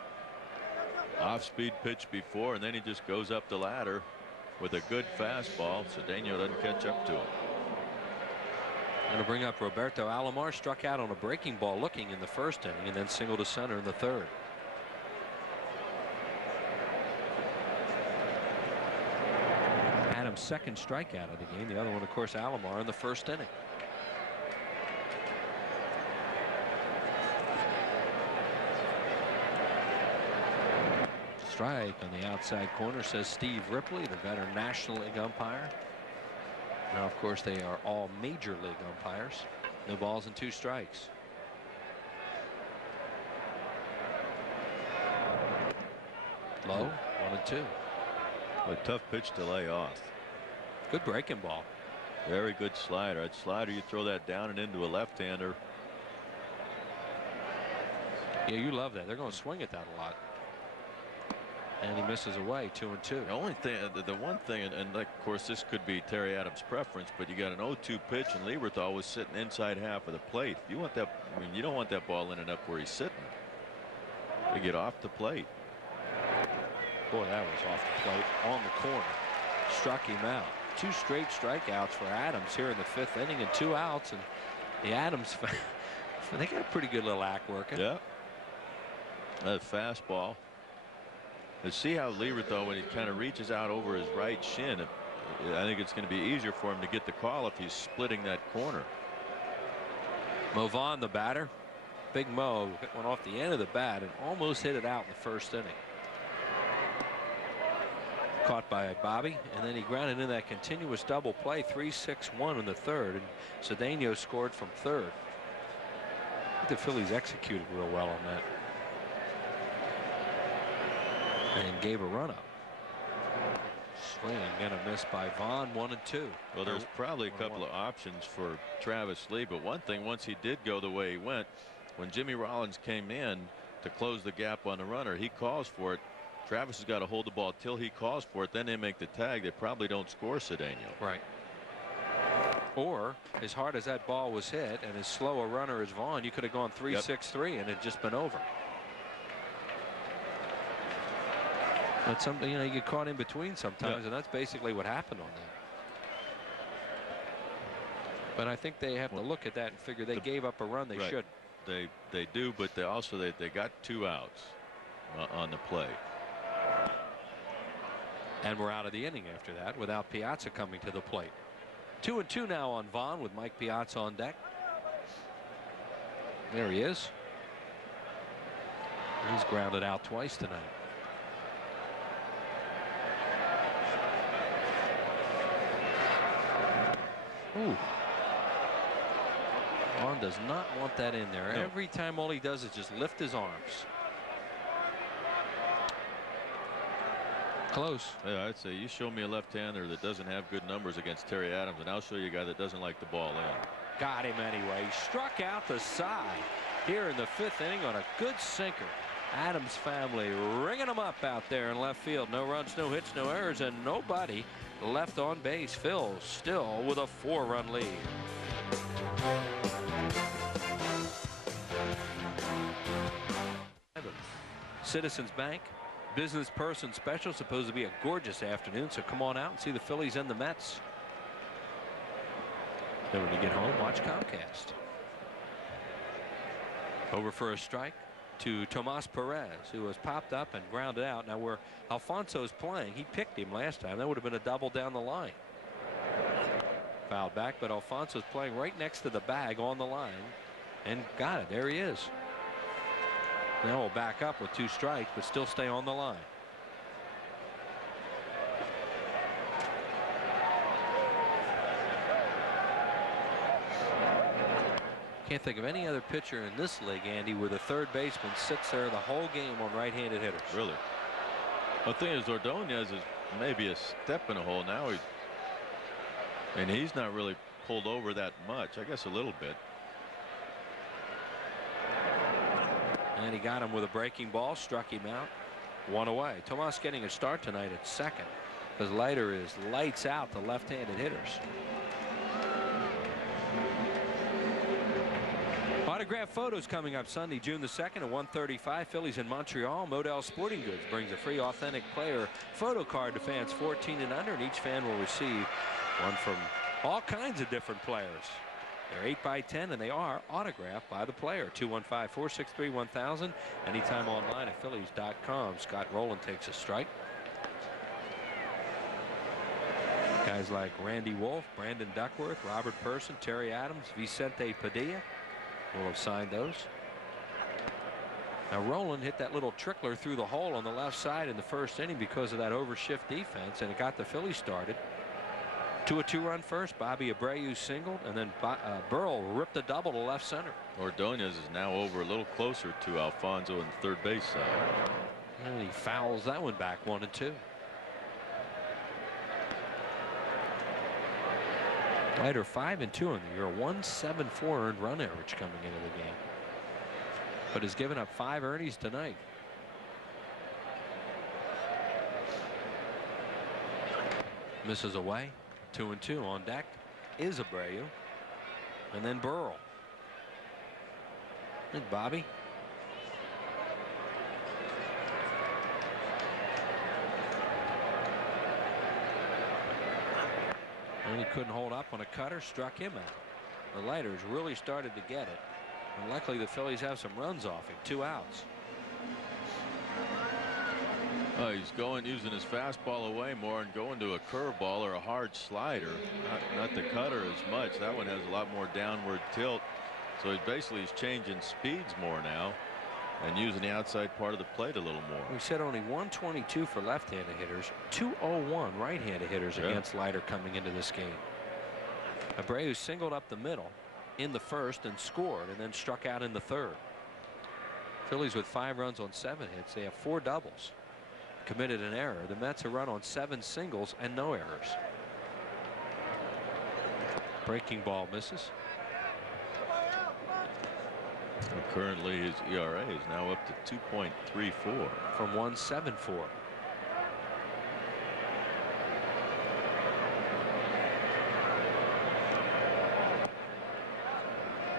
off-speed pitch before, and then he just goes up the ladder with a good fastball. Cedeno doesn't catch up to him. Going to bring up Roberto Alomar. Struck out on a breaking ball looking in the 1st inning, and then singled to center in the 3rd. Adams' 2nd strikeout of the game. The other one, of course, Alomar in the 1st inning. Strike on the outside corner, says Steve Ripley, the veteran National League umpire. Now, of course, they are all major league umpires. No balls and 2 strikes. Low, 1-2. A tough pitch to lay off. Good breaking ball. Very good slider. That slider, you throw that down and into a left-hander. Yeah, you love that. They're going to swing at that a lot. And he misses away, 2-2. The only thing, the one thing, and of course this could be Terry Adams' preference, but you got an 0-2 pitch, and Lieberthal was sitting inside half of the plate. If you want that, I mean, you don't want that ball in and up where he's sitting. You get off the plate. Boy, that was off the plate on the corner. Struck him out. 2 straight strikeouts for Adams here in the 5th inning and 2 outs, and the Adams, they got a pretty good little act working. Yeah. That fastball. To see how Lieberthal, when he kind of reaches out over his right shin, I think it's going to be easier for him to get the call if he's splitting that corner. Mo Vaughn, the batter. Big Mo hit one off the end of the bat and almost hit it out in the 1st inning. Caught by Bobby, and then he grounded in that continuous double play, 3-6-1 in the 3rd, and Cedeno scored from 3rd. I think the Phillies executed real well on that. And gave a run up. Swing and a miss by Vaughn, 1-2. Well, there's probably a couple of options for Travis Lee, but one thing, once he did go the way he went, when Jimmy Rollins came in to close the gap on the runner, he calls for it. Travis has got to hold the ball till he calls for it, then they make the tag. They probably don't score Cedeno. Right. Or, as hard as that ball was hit and as slow a runner as Vaughn, you could have gone 3-6-3 and it just been over. But something, you know, you get caught in between sometimes, and that's basically what happened on that. But I think they have to look at that and figure they gave up a run they shouldn't. They do, but they also they got 2 outs on the play. And we're out of the inning after that without Piazza coming to the plate. 2-2 now on Vaughn with Mike Piazza on deck. There he is. He's grounded out twice tonight. Ooh. Vaughn does not want that in there. No. Every time all he does is just lift his arms. Close. Yeah, I'd say you show me a left-hander that doesn't have good numbers against Terry Adams, and I'll show you a guy that doesn't like the ball in. Got him anyway. He struck out the side here in the 5th inning on a good sinker. Adams family ringing them up out there in left field. No runs, no hits, no errors, and nobody left on base. Phil still with a 4-run lead. Citizens Bank Business Person Special, supposed to be a gorgeous afternoon, so come on out and see the Phillies and the Mets. Then when you get home, watch Comcast. Over for a strike to Tomas Perez, who was popped up and grounded out. Now where Alfonso's playing, he picked him last time. That would have been a double down the line. Fouled back, but Alfonso's playing right next to the bag on the line and got it. There he is. Now we'll back up with 2 strikes, but still stay on the line. Can't think of any other pitcher in this league, Andy, where the third baseman sits there the whole game on right-handed hitters. Really? The thing is, Ordonez is maybe a step in a hole now. He's not really pulled over that much. I guess a little bit. And he got him with a breaking ball, struck him out, 1 away. Tomas getting a start tonight at second because Leiter is lights out to left-handed hitters. Autograph photos coming up Sunday, June the 2nd at 1:35. Phillies in Montreal. Model Sporting Goods brings a free authentic player photo card to fans 14 and under, and each fan will receive one from all kinds of different players. They're 8x10, and they are autographed by the player. 215-463-1000. Anytime online at Phillies.com. Scott Rowland takes a strike. Guys like Randy Wolf, Brandon Duckworth, Robert Person, Terry Adams, Vicente Padilla will have signed those. Now Rowland hit that little trickler through the hole on the left side in the first inning because of that overshift defense, and it got the Phillies started to a 2-run first. Bobby Abreu singled, and then Burrell ripped a double to left center. Ordonez is now over a little closer to Alfonso in the third base side. And he fouls that one back 1-2. Leiter 5-2 in the year, 1.74 earned run average coming into the game, but has given up 5 earnings tonight. Misses away. 2-2 on deck is Abreu, and then Burrell. And Bobby. And he couldn't hold up on a cutter, struck him out. The Leiter's really started to get it, and luckily the Phillies have some runs off him. 2 outs. He's using his fastball away more and going to a curveball or a hard slider. Not the cutter as much. That one has a lot more downward tilt. So he's changing speeds more now and using the outside part of the plate a little more. We said only 122 for left-handed hitters, 201 right-handed hitters against Leiter coming into this game. Abreu singled up the middle in the first and scored, and then struck out in the third. Phillies with 5 runs on 7 hits. They have 4 doubles. Committed an error. The Mets a run on 7 singles and no errors. Breaking ball misses. And currently his ERA is now up to 2.34 from 1.74.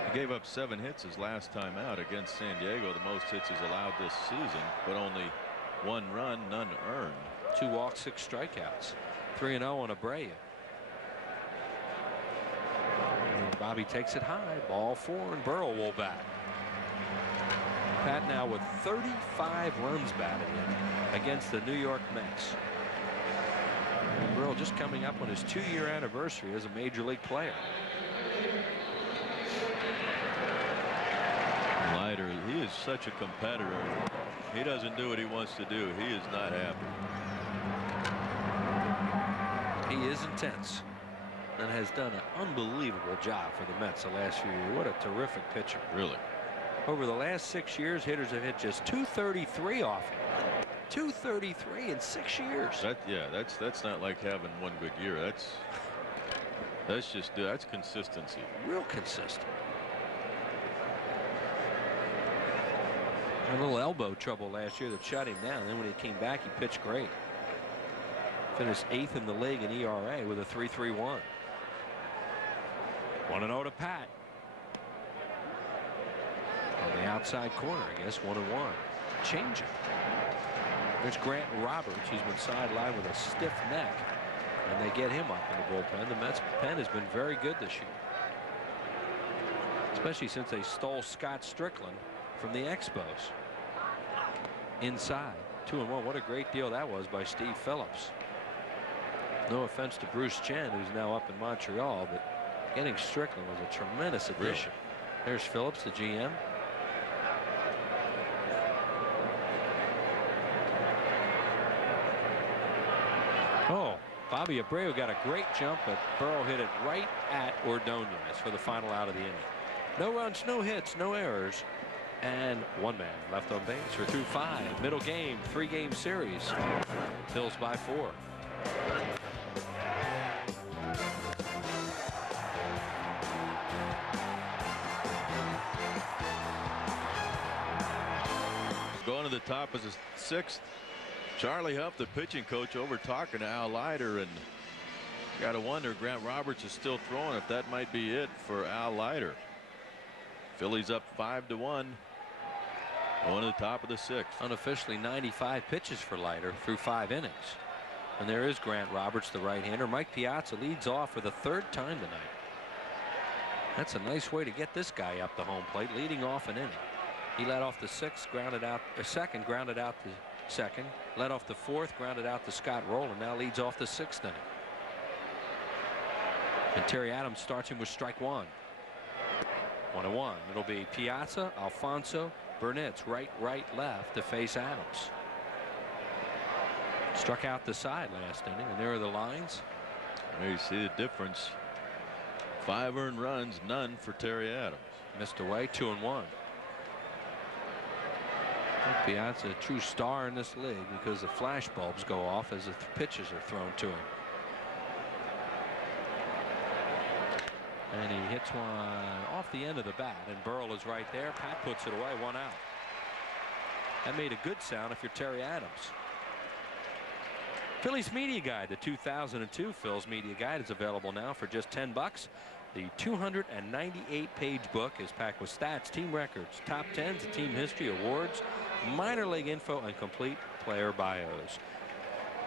He gave up 7 hits his last time out against San Diego, the most hits he's allowed this season, but only 1 run, none earned. 2 walks, 6 strikeouts. 3-0 on Abreu. And Bobby takes it high. Ball 4, and Burrell will bat. Pat now with 35 runs batted in against the New York Mets. And Burrell just coming up on his 2-year anniversary as a major league player. Leiter, he is such a competitor. He doesn't do what he wants to do. He is not happy. He is intense and has done an unbelievable job for the Mets the last few years. What a terrific pitcher. Really. Over the last 6 years, hitters have hit just 233 off him. 233 in 6 years. That's not like having 1 good year. That's consistency. Real consistent. A little elbow trouble last year that shut him down. Then when he came back, he pitched great. Finished 8th in the league in ERA with a 3.31. 1-0 to Pat. On the outside corner, I guess, 1-1. Change it. There's Grant Roberts. He's been sidelined with a stiff neck. And they get him up in the bullpen. The Mets pen has been very good this year. Especially since they stole Scott Strickland from the Expos. Inside. 2-1. What a great deal that was by Steve Phillips. No offense to Bruce Chen, who's now up in Montreal, but getting Strickland was a tremendous addition. Really? There's Phillips, the GM. Oh, Bobby Abreu got a great jump, but Burrow hit it right at Ordonez for the final out of the inning. No runs, no hits, no errors, and one man left on base. We're through 5. Middle game, 3-game series. Phillies by 4. Going to the top of the 6th. Charlie Huff, the pitching coach, over talking to Al Leiter, and got to wonder, Grant Roberts is still throwing, if that might be it for Al Leiter. Phillies up 5-1. Going to the top of the 6th. Unofficially 95 pitches for Leiter through 5 innings. And there is Grant Roberts, the right-hander. Mike Piazza leads off for the 3rd time tonight. That's a nice way to get this guy up the home plate, leading off an inning. He led off the 6th, grounded out the 2nd, grounded out the 2nd, led off the 4th, grounded out to Scott Rowland, now leads off the 6th inning. And Terry Adams starts him with strike 1. 1-1. It'll be Piazza, Alfonso, Burnett's right, left to face Adams. Struck out the side last inning, and there are the lines. There you see the difference. 5 earned runs, none for Terry Adams. Missed away, 2-1. Piazza, a true star in this league because the flash bulbs go off as the pitches are thrown to him. And he hits one off the end of the bat, and Burrell is right there. Pat puts it away, 1 out. That made a good sound if you're Terry Adams. Phillies Media Guide, the 2002 Phillies Media Guide, is available now for just $10. The 298-page book is packed with stats, team records, top 10s, team history, awards, minor league info, and complete player bios.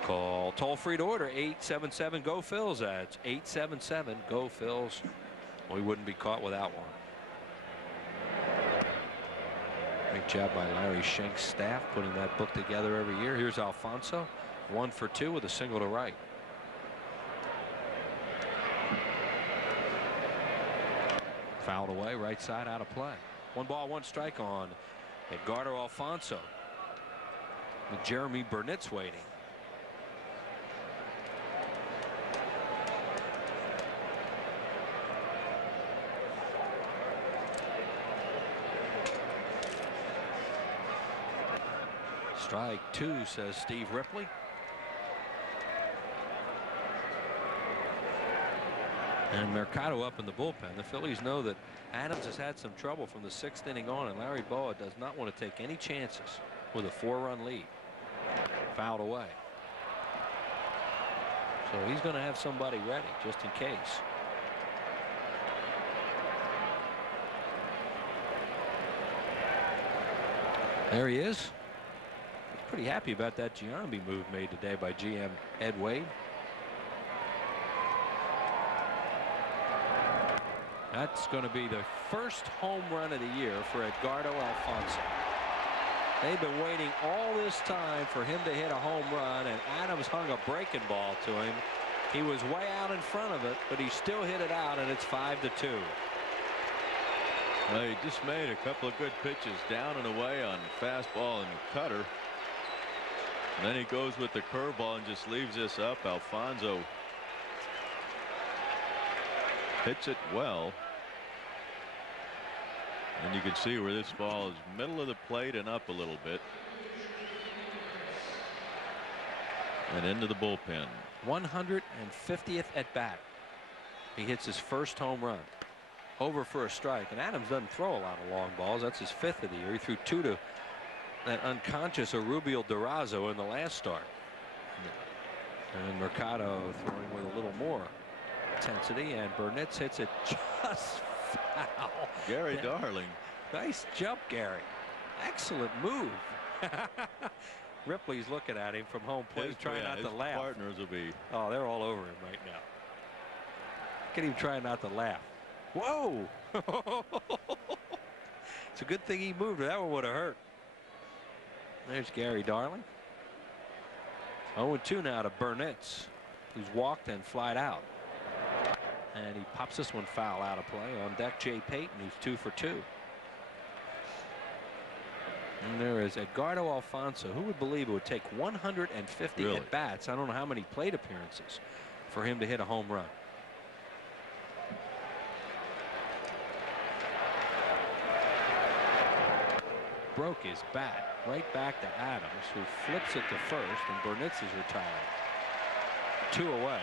Call toll-free to order 877-GO-PHILS. That's 877-GO-PHILS. We wouldn't be caught without one. Great job by Larry Schenk's staff putting that book together every year. Here's Alfonso, 1 for 2 with a single to right. Fouled away, right side, out of play. 1 ball, 1 strike on Edgardo Alfonso, with Jeremy Burnett's waiting. Strike 2, says Steve Ripley. And Mercado up in the bullpen. The Phillies know that Adams has had some trouble from the 6th inning on, and Larry Boa does not want to take any chances with a 4-run lead. Fouled away. So he's going to have somebody ready just in case. There he is. Pretty happy about that Giambi move made today by GM Ed Wade. That's going to be the first home run of the year for Edgardo Alfonso. They've been waiting all this time for him to hit a home run, and Adams hung a breaking ball to him. He was way out in front of it, but he still hit it out, and it's 5-2. Well, he just made a couple of good pitches down and away on fastball and cutter. And then he goes with the curveball and just leaves this up. Alfonso hits it well. And you can see where this ball is middle of the plate and up a little bit. And into the bullpen. 150th at bat. He hits his first home run. Over for a strike. And Adams doesn't throw a lot of long balls. That's his 5th of the year. He threw 2 to that unconscious Arubio Durazo in the last start. And Mercado throwing with a little more intensity, and Burnitz hits it just foul. Gary Darling. Nice jump, Gary. Excellent move. Ripley's looking at him from home plate, trying not to laugh. Partners will be. Oh, they're all over him right now. Look at him trying not to laugh. Whoa! It's a good thing he moved, or that one would have hurt. There's Gary Darling. 0-2 now to Burnitz, who's walked and flied out. And he pops this one foul out of play. On deck, Jay Payton, who's 2 for 2. And there is Edgardo Alfonso. Who would believe it would take 150 Really? at bats? I don't know how many plate appearances for him to hit a home run. Broke his bat right back to Adams, who flips it to first, and Burnitz is retired. 2 away.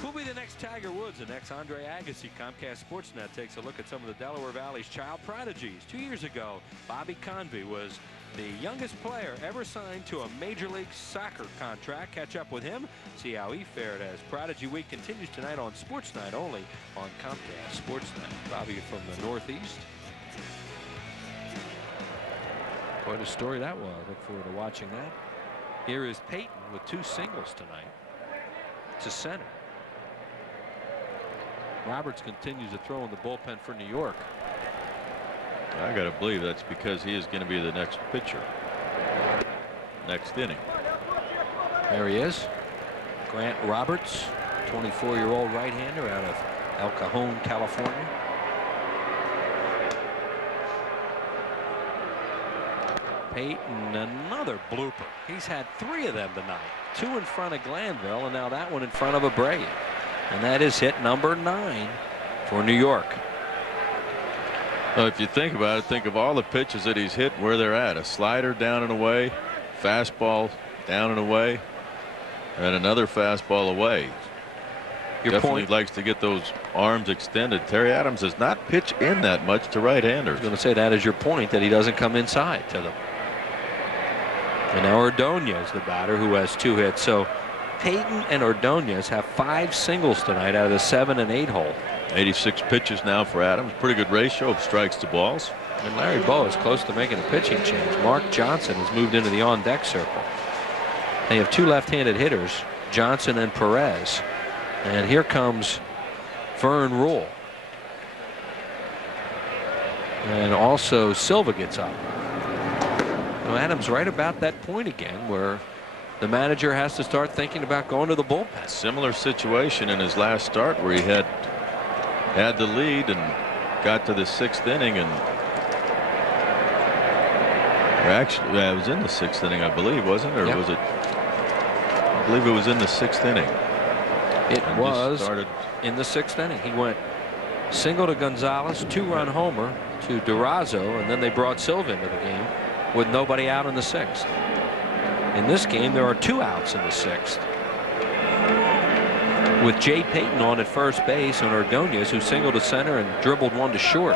Who'll be the next Tiger Woods? The next Andre Agassi? Comcast Sportsnet takes a look at some of the Delaware Valley's child prodigies. 2 years ago, Bobby Convey was the youngest player ever signed to a Major League Soccer contract. Catch up with him, see how he fared as Prodigy Week continues tonight on Sports Night, only on Comcast Sportsnet. Bobby from the Northeast. Quite a story that was. Look forward to watching that. Here is Payton with 2 singles tonight to center. Roberts continues to throw in the bullpen for New York. I got to believe that's because he is going to be the next pitcher. Next inning. There he is. Grant Roberts, 24-year-old right-hander out of El Cajon, California. Payton, another blooper. He's had 3 of them tonight. 2 in front of Glanville, and now that one in front of Abreu. And that is hit number 9 for New York. Well, if you think about it, think of all the pitches that he's hit, where they're at. A slider down and away, fastball down and away, and another fastball away. Your Definitely point. likes to get those arms extended. Terry Adams does not pitch in that much to right-handers. I was going to say that is your point, that he doesn't come inside to them. And now Ordonez, the batter, who has 2 hits. So Payton and Ordonez have 5 singles tonight out of the 7 and 8 hole. 86 pitches now for Adams. Pretty good ratio of strikes to balls. And Larry Bow is close to making a pitching change. Mark Johnson has moved into the on-deck circle. They have 2 left-handed hitters, Johnson and Perez. And here comes Vern Rule. And also Silva gets up. Now Adams right about that point again, where the manager has to start thinking about going to the bullpen. Similar situation in his last start, where he had the lead and got to the 6th inning, and actually it was in the 6th inning, I believe, wasn't it? Or was it? I believe it was in the 6th inning. It was in the 6th inning. He went single to Gonzalez, 2-run homer to Durazo, and then they brought Silva into the game with nobody out in the 6th. In this game, there are 2 outs in the 6th, with Jay Payton on at first base and Ordonez, who singled to center and dribbled 1 to short.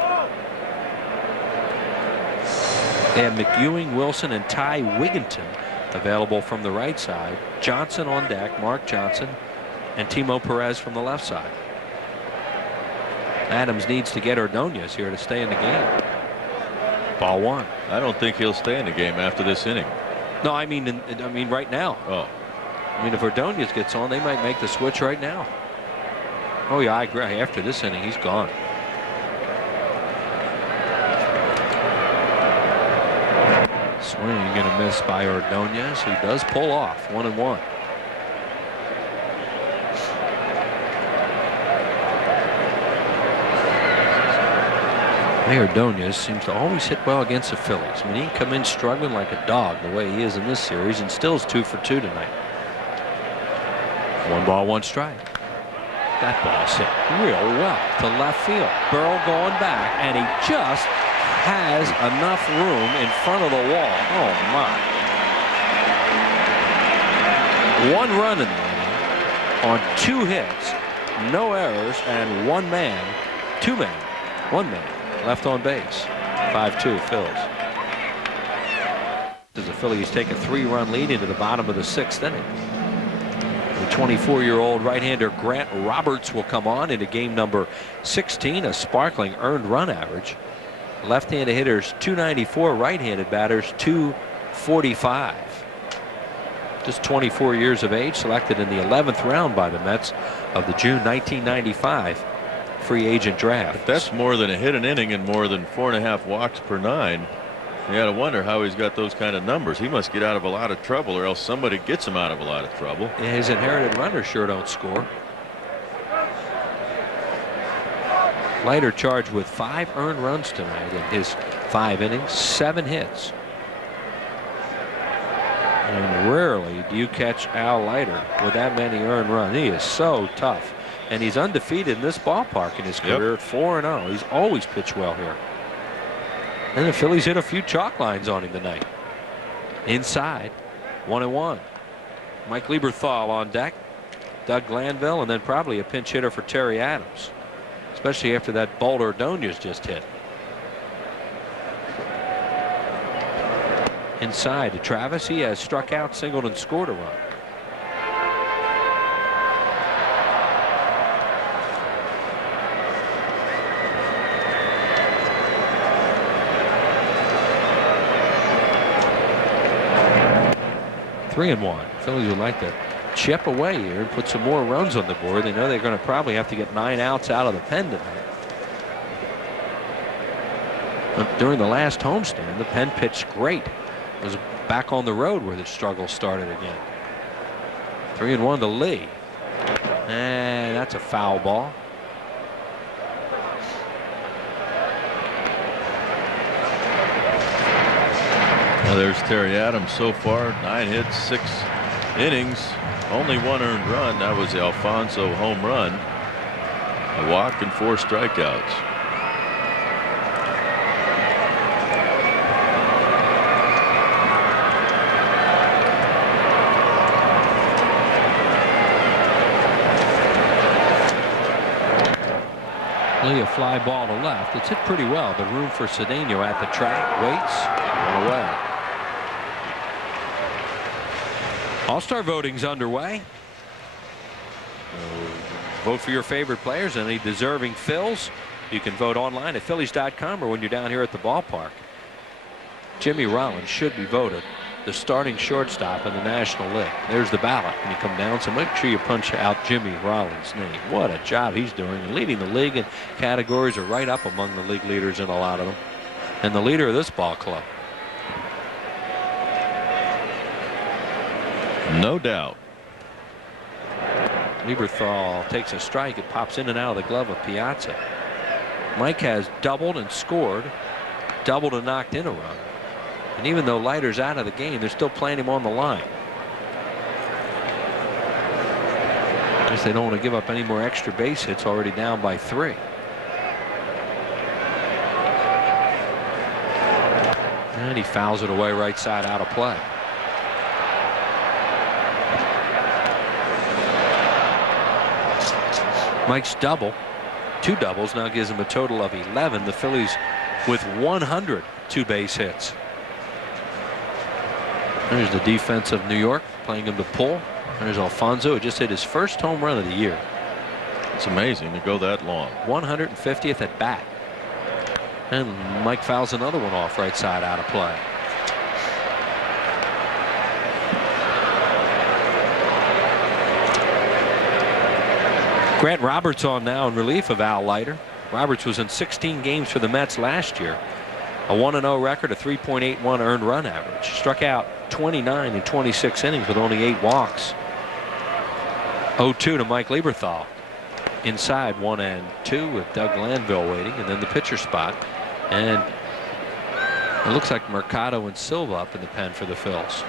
They have McEwing, Wilson, and Ty Wigginton available from the right side. Johnson on deck, Mark Johnson, and Timo Perez from the left side. Adams needs to get Ordonez here to stay in the game. Ball 1. I don't think he'll stay in the game after this inning. No, I mean right now. Oh. I mean, if Ordonez gets on, they might make the switch right now. Oh, yeah, I agree. After this inning, he's gone. Swing going to miss by Ordonez, who does pull off 1-1. Ordonez seems to always hit well against the Phillies. I mean, he can come in struggling like a dog the way he is in this series, and still is 2 for 2 tonight. 1 ball, 1 strike. That ball's hit real well to left field. Burrow going back, and he just has enough room in front of the wall. Oh my! 1 run in the inning on 2 hits, no errors, and 1 man left on base. 5-2 Phillies. As the Phillies take a 3-run lead into the bottom of the 6th inning. The 24-year-old right-hander Grant Roberts will come on into game number 16, a sparkling earned run average. Left-handed hitters 294, right-handed batters 245. Just 24 years of age, selected in the 11th round by the Mets of the June 1995 free agent draft. But that's more than a hit an inning and more than 4.5 walks per 9. You got to wonder how he's got those kind of numbers. He must get out of a lot of trouble, or else somebody gets him out of a lot of trouble. Yeah, his inherited runners sure don't score. Leiter charged with 5 earned runs tonight in his 5 innings, 7 hits. And rarely do you catch Al Leiter with that many earned runs. He is so tough. And he's undefeated in this ballpark in his career at 4-0. He's always pitched well here. And the Phillies hit a few chalk lines on him tonight. Inside, 1-1. Mike Lieberthal on deck. Doug Glanville, and then probably a pinch hitter for Terry Adams, especially after that Bolt Ordonez just hit. Inside to Travis. He has struck out, singled, and scored a run. Three and one. Phillies would like to chip away here and put some more runs on the board. They know they're going to probably have to get 9 outs out of the pen tonight. But during the last homestand, the pen pitched great. It was back on the road where the struggle started again. 3-1 to Lee. And that's a foul ball. Well, there's Terry Adams so far, 9 hits, 6 innings, only 1 earned run. That was the Alfonso home run. A walk and 4 strikeouts. Lee, a fly ball to left. It's hit pretty well, but room for Cedeno at the track. Waits, and away. All-Star voting's underway. Vote for your favorite players. Any deserving Phils. You can vote online at Phillies.com or when you're down here at the ballpark. Jimmy Rollins should be voted the starting shortstop in the National League. There's the ballot when you come down, so make sure you punch out Jimmy Rollins' name. What a job he's doing, and leading the league in categories, are right up among the league leaders in a lot of them, and the leader of this ball club. No doubt. Lieberthal takes a strike. It pops in and out of the glove of Piazza. Mike has doubled and scored, doubled and knocked in a run. And even though Leiter's out of the game, they're still playing him on the line. I guess they don't want to give up any more extra base hits, already down by 3. And he fouls it away right side, out of play. Mike's double, 2 doubles, now gives him a total of 11. The Phillies with 100 2-base hits. There's the defense of New York playing him to pull. There's Alfonso, who just hit his first home run of the year. It's amazing to go that long. 150th at bat. And Mike fouls another one off right side, out of play. Grant Roberts on now in relief of Al Leiter. Roberts was in 16 games for the Mets last year. A 1-0 record, a 3.81 earned run average. Struck out 29 in 26 innings with only 8 walks. 0-2 to Mike Lieberthal. Inside 1-2 with Doug Glanville waiting, and then the pitcher spot. And it looks like Mercado and Silva up in the pen for the Phils.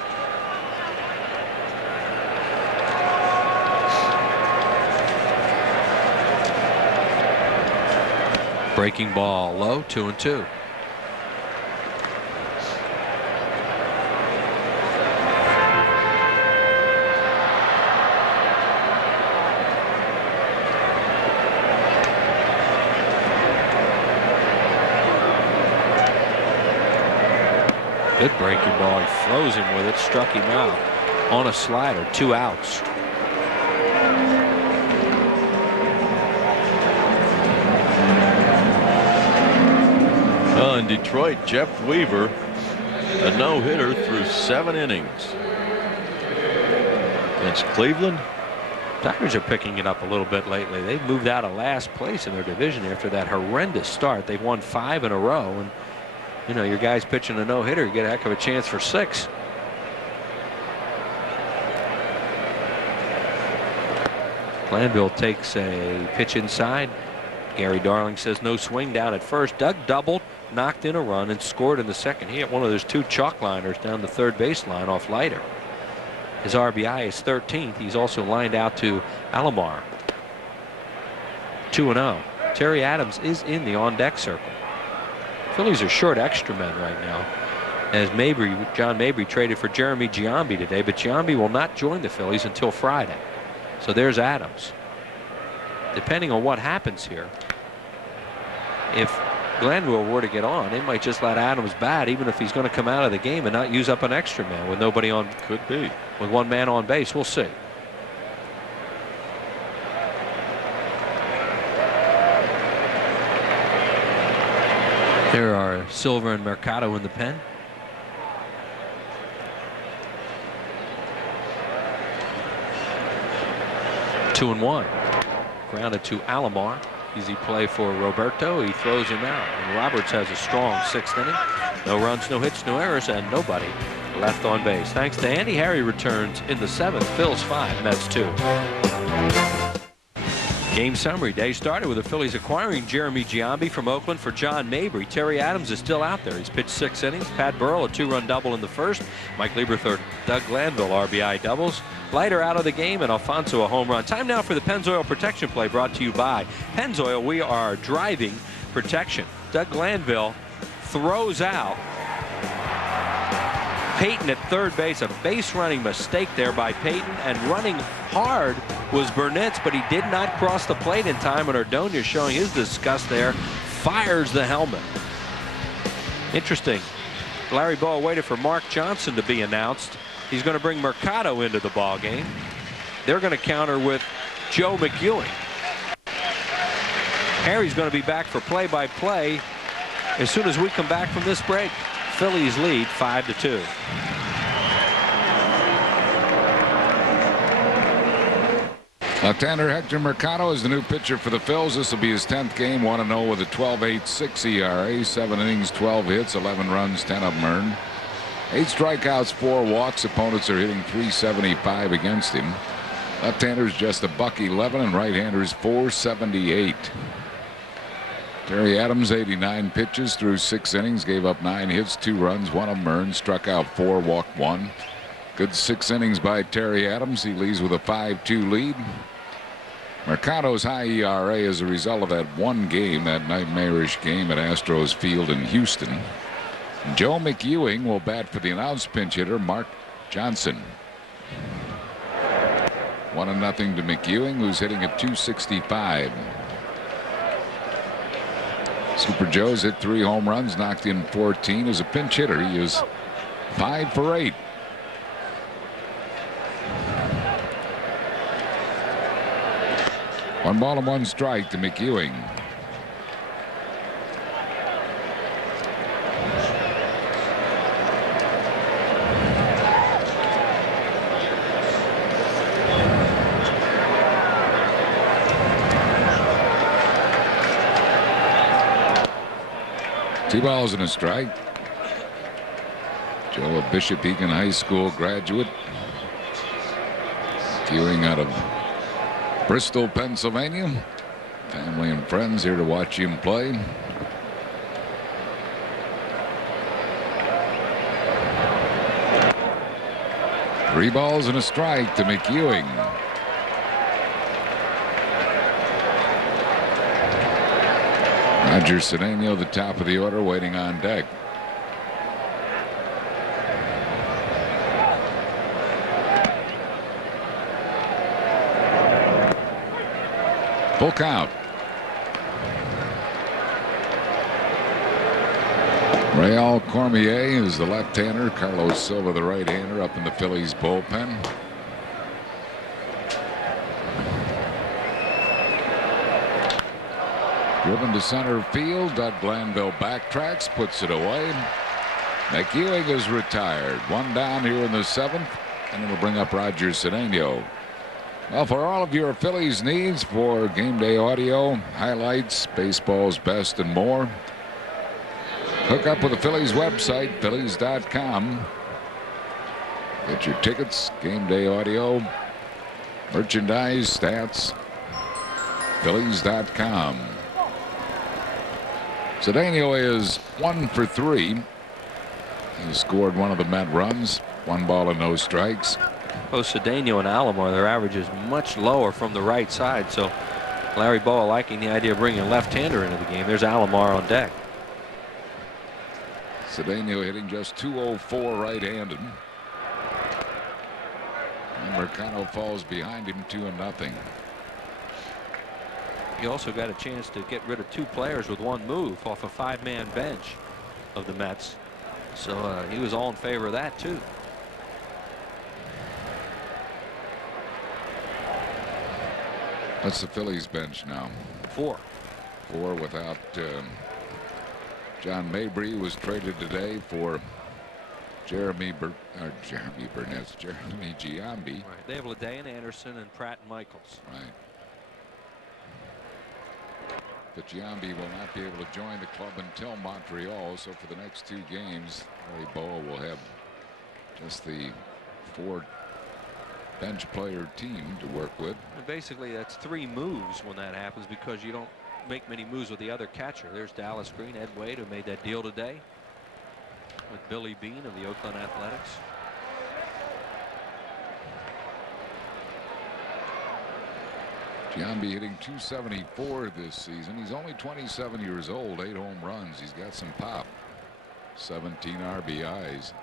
Breaking ball low, 2-2. Good breaking ball. He froze him with it, struck him out on a slider. 2 outs. Well, in Detroit, Jeff Weaver, a no-hitter through 7 innings. Against Cleveland. Tigers are picking it up a little bit lately. They've moved out of last place in their division after that horrendous start. They've won 5 in a row, and you know, your guy's pitching a no-hitter, you get a heck of a chance for 6. Glanville takes a pitch inside. Gary Darling says no swing down at first. Doug doubled, knocked in a run, and scored in the second. He hit one of those 2 chalk liners down the third baseline off Leiter. His RBI is 13th. He's also lined out to Alomar. 2-0. Terry Adams is in the on-deck circle. Phillies are short extra men right now, as John Mabry traded for Jeremy Giambi today, but Giambi will not join the Phillies until Friday. So there's Adams. Depending on what happens here, if Glanville were to get on, they might just let Adams bat, even if he's going to come out of the game and not use up an extra man with nobody on. Could be. With 1 man on base. We'll see. There are Silver and Mercado in the pen. Two and 1. Grounded to Alomar. Easy play for Roberto. He throws him out. And Roberts has a strong 6th inning. No runs, no hits, no errors, and nobody left on base. Thanks to Andy. Harry returns in the 7th. Phil's 5, Mets 2. Game summary. Day started with the Phillies acquiring Jeremy Giambi from Oakland for John Mabry. Terry Adams is still out there. He's pitched 6 innings. Pat Burrell, a 2-run double in the first. Mike Lieberthor, Doug Glanville, RBI doubles. Leiter out of the game, and Alfonso a home run. Time now for the Pennzoil protection play, brought to you by Pennzoil. We are driving protection. Doug Glanville throws out Payton at third base. A base running mistake there by Payton, and running hard was Burnitz, but he did not cross the plate in time, and Ordonez, showing his disgust there, fires the helmet. Interesting. Larry Bowa waited for Mark Johnson to be announced. He's going to bring Mercado into the ball game. They're going to counter with Joe McEwing. Harry's going to be back for play-by-play as soon as we come back from this break. Phillies lead 5-2. Left-hander Hector Mercado is the new pitcher for the Phils. This will be his 10th game. 1-0 with a 12.86 ERA. 7 innings, 12 hits, 11 runs, 10 of them earned. 8 strikeouts, 4 walks. Opponents are hitting .375 against him. Left-hander's just a .111, and right-hander's .478. Terry Adams, 89 pitches through 6 innings, gave up 9 hits, 2 runs, 1 of them earned, struck out 4, walked 1. Good 6 innings by Terry Adams. He leads with a 5-2 lead. Mercado's high ERA is a result of that one game, that nightmarish game at Astros Field in Houston. Joe McEwing will bat for the announced pinch hitter Mark Johnson. 1-0 to McEwing, who's hitting at .265. Super Joe's hit 3 home runs, knocked in 14. As a pinch hitter, he is 5 for 8. One ball and 1 strike to McEwing. Two balls and a strike. Joe, a Bishop Egan High School graduate. McEwing out of Bristol, Pennsylvania. Family and friends here to watch him play. Three balls and a strike to McEwing. Roger Cedeno, the top of the order, waiting on deck. Full count. Real Cormier is the left-hander. Carlos Silva, the right-hander, up in the Phillies bullpen. Driven to center field. Doug Glanville backtracks, puts it away. McEwing is retired. One down here in the 7th, and it'll bring up Roger Cedeno. Well, for all of your Phillies needs for game day audio, highlights, baseball's best, and more, hook up with the Phillies website, Phillies.com. Get your tickets, game day audio, merchandise, stats, Phillies.com. Cedeno is 1 for 3. He scored one of the Met runs, 1 ball and no strikes. Both Cedeno and Alomar, their average is much lower from the right side, so Larry Bowa liking the idea of bringing a left-hander into the game. There's Alomar on deck. Cedeno hitting just .204 right-handed. And Mercado falls behind him 2-0. He also got a chance to get rid of 2 players with 1 move off a 5-man bench of the Mets. So he was all in favor of that too. That's the Phillies bench now. 4 without John Mabry was traded today for Jeremy Giambi. Right. They have LeDayan Anderson and Pratt and Michaels. Right. But Giambi will not be able to join the club until Montreal. So for the next 2 games, Larry Bowa will have just the 4 bench player team to work with. And basically, that's 3 moves when that happens, because you don't make many moves with the other catcher. There's Dallas Green, Ed Wade, who made that deal today with Billy Beane of the Oakland Athletics. Giambi hitting .274 this season. He's only 27 years old, 8 home runs. He's got some pop. 17 RBIs.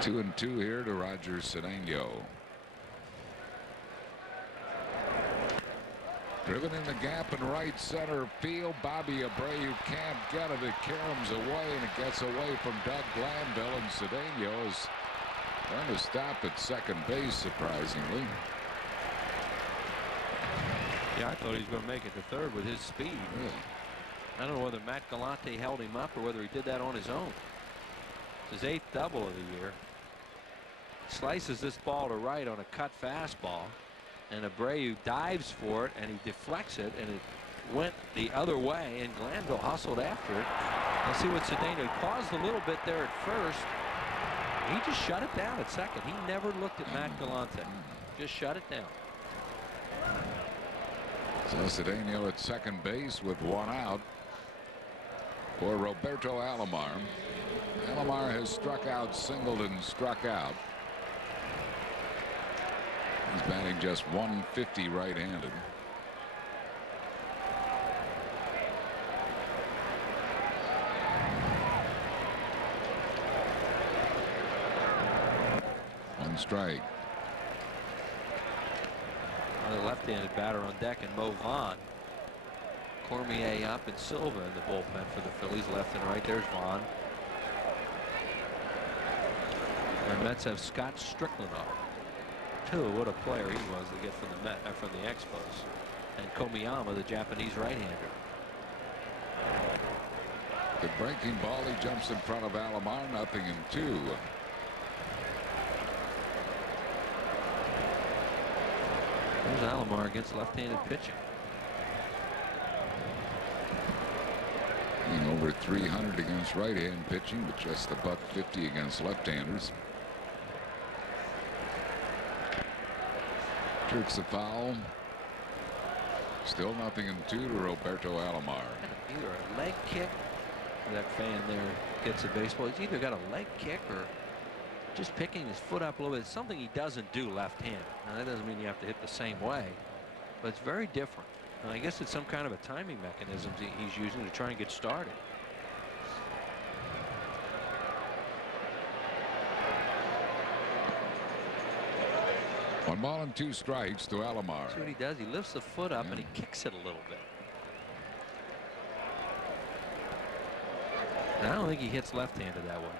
Two and 2 here to Roger Cedeno. Driven in the gap in right center field. Bobby Abreu can't get it. It caroms away, and it gets away from Doug Glanville, and Cedeno is going to stop at second base, surprisingly. Yeah, I thought he was going to make it to third with his speed. Really? I don't know whether Matt Galante held him up or whether he did that on his own. It's his 8th double of the year. Slices this ball to right on a cut fastball, and Abreu dives for it, and he deflects it, and it went the other way, and Glanville hustled after it. Let's see what Cedeno. He paused a little bit there at first. He just shut it down at second. He never looked at Matt Galante. Just shut it down. So Cedeno at second base with 1 out for Roberto Alomar. Alomar has struck out, singled, and struck out. He's batting just .150 right-handed. One strike. Another left-handed batter on deck, and Mo Vaughn. Cormier up and Silva in the bullpen for the Phillies, left and right. There's Vaughn. The Mets have Scott Strickland up. What a player he was to get from the Expos. And Komiyama, the Japanese right-hander. The breaking ball. He jumps in front of Alomar. 0-2. There's Alomar against left-handed pitching. Being over 300 against right-hand pitching, but just $150 against left-handers. Jerks the foul. Still 0-2 to Roberto Alomar. Either a leg kick. That fan there gets a baseball. He's either got a leg kick or just picking his foot up a little bit. It's something he doesn't do left-handed. Now that doesn't mean you have to hit the same way, but it's very different. And I guess it's some kind of a timing mechanism he's using to try and get started. 1 ball and 2 strikes to Alomar. See what he does? He lifts the foot up and he kicks it a little bit. And I don't think he hits left-handed that one.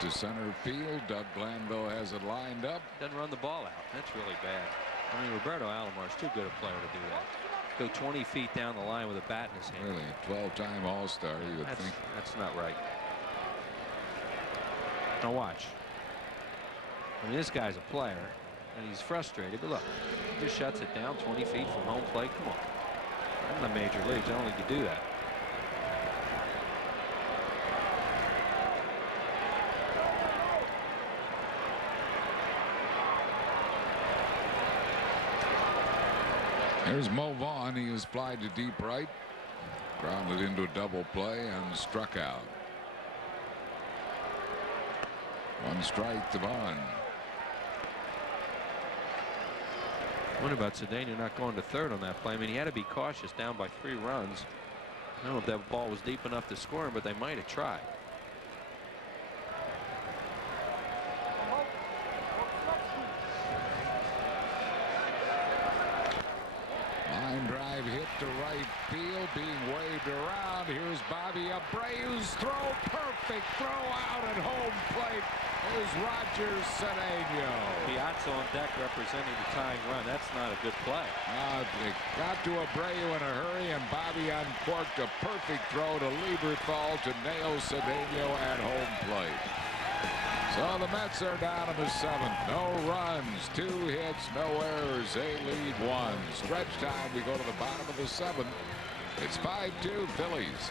To center field. Doug Glanville has it lined up. Doesn't run the ball out. That's really bad. I mean, Roberto Alomar is too good a player to do that. Go 20 feet down the line with a bat in his hand. Really, a 12-time All-Star, you would think. That's not right. Now watch. I mean, this guy's a player, and he's frustrated. But look, he just shuts it down 20 feet from home plate. Come on. I'm in the major leagues. I don't think you do that. Here's Mo Vaughn. He is flied to deep right, grounded into a double play, and struck out. 1 strike to Vaughn. I wonder about Cedeno not going to third on that play. I mean, he had to be cautious down by 3 runs. I don't know if that ball was deep enough to score him, but they might have tried. Line drive hit to right field, being waved around. Here's Bobby Abreu's throw. Perfect throw out at home plate. Here's Roger Cedeno. Piazza on deck representing the tying run. That's not a good play. They got to Abreu in a hurry, and Bobby uncorked a perfect throw to Lieberthal to nail Cedeno at home plate. So the Mets are down in the 7th. No runs, 2 hits, no errors. They lead 1. Stretch time, we go to the bottom of the 7th. It's 5-2 Phillies.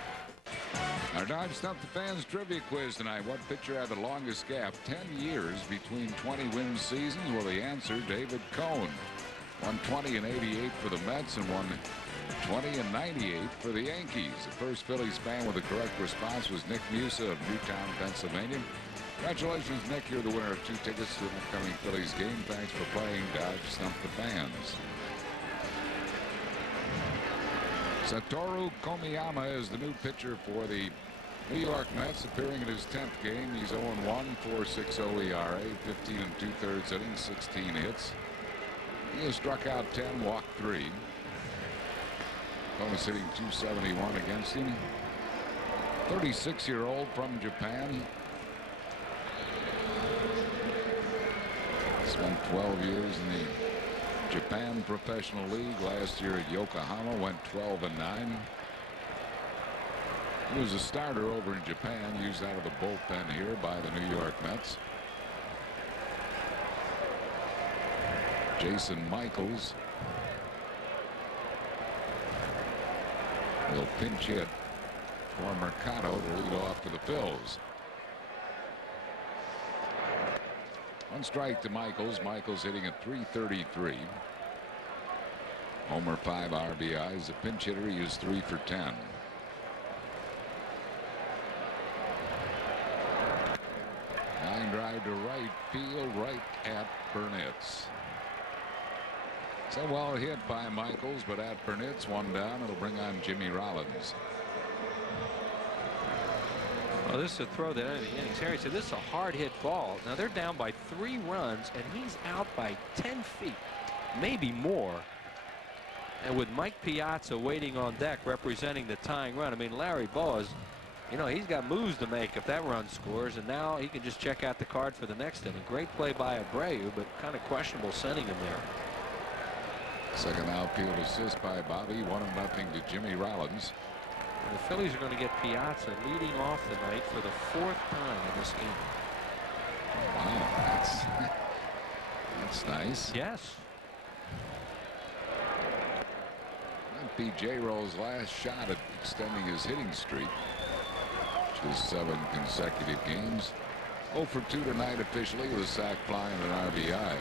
Our Dodge Stump the Fans trivia quiz tonight. What pitcher had the longest gap? 10 years between 20 win seasons? Well, the answer, David Cone. 120 and 88 for the Mets and 120 and 98 for the Yankees. The first Phillies fan with the correct response was Nick Musa of Newtown, Pennsylvania. Congratulations, Nick. You're the winner of 2 tickets to an upcoming Phillies game. Thanks for playing Dodge Stump the Fans. Satoru Komiyama is the new pitcher for the New York Mets, appearing in his 10th game. He's 0-1, 4.60 ERA, 15 2/3 innings, 16 hits. He has struck out 10, walked 3. Opponent's hitting .271 against him. 36-year-old from Japan. Spent 12 years in the Japan Professional League. Last year at Yokohama, went 12-9. He was a starter over in Japan, used out of the bullpen here by the New York Mets. Jason Michaels will pinch hit for Mercado to lead off for the Phils. 1 strike to Michaels. Michaels hitting at .333. Homer 5 RBIs. The pinch hitter, he is 3 for 10. Line drive to right field, right at Burnitz. So well hit by Michaels, but at Burnitz, 1 down. It'll bring on Jimmy Rollins. Well, this is a throw that ended the innings. Harry said this is a hard hit ball. Now they're down by 3 runs, and he's out by 10 feet, maybe more. And with Mike Piazza waiting on deck representing the tying run, I mean, Larry Boas, you know, he's got moves to make if that run scores, and now he can just check out the card for the next inning. Great play by Abreu, but kind of questionable sending him there. Second outfield assist by Bobby. 1-0 to Jimmy Rollins. And the Phillies are going to get Piazza leading off the night for the 4th time in this game. Wow, that's nice. Yes. Might be J-Roll's last shot at extending his hitting streak, which is 7 consecutive games. 0 for 2 tonight officially with a sac fly and an RBI.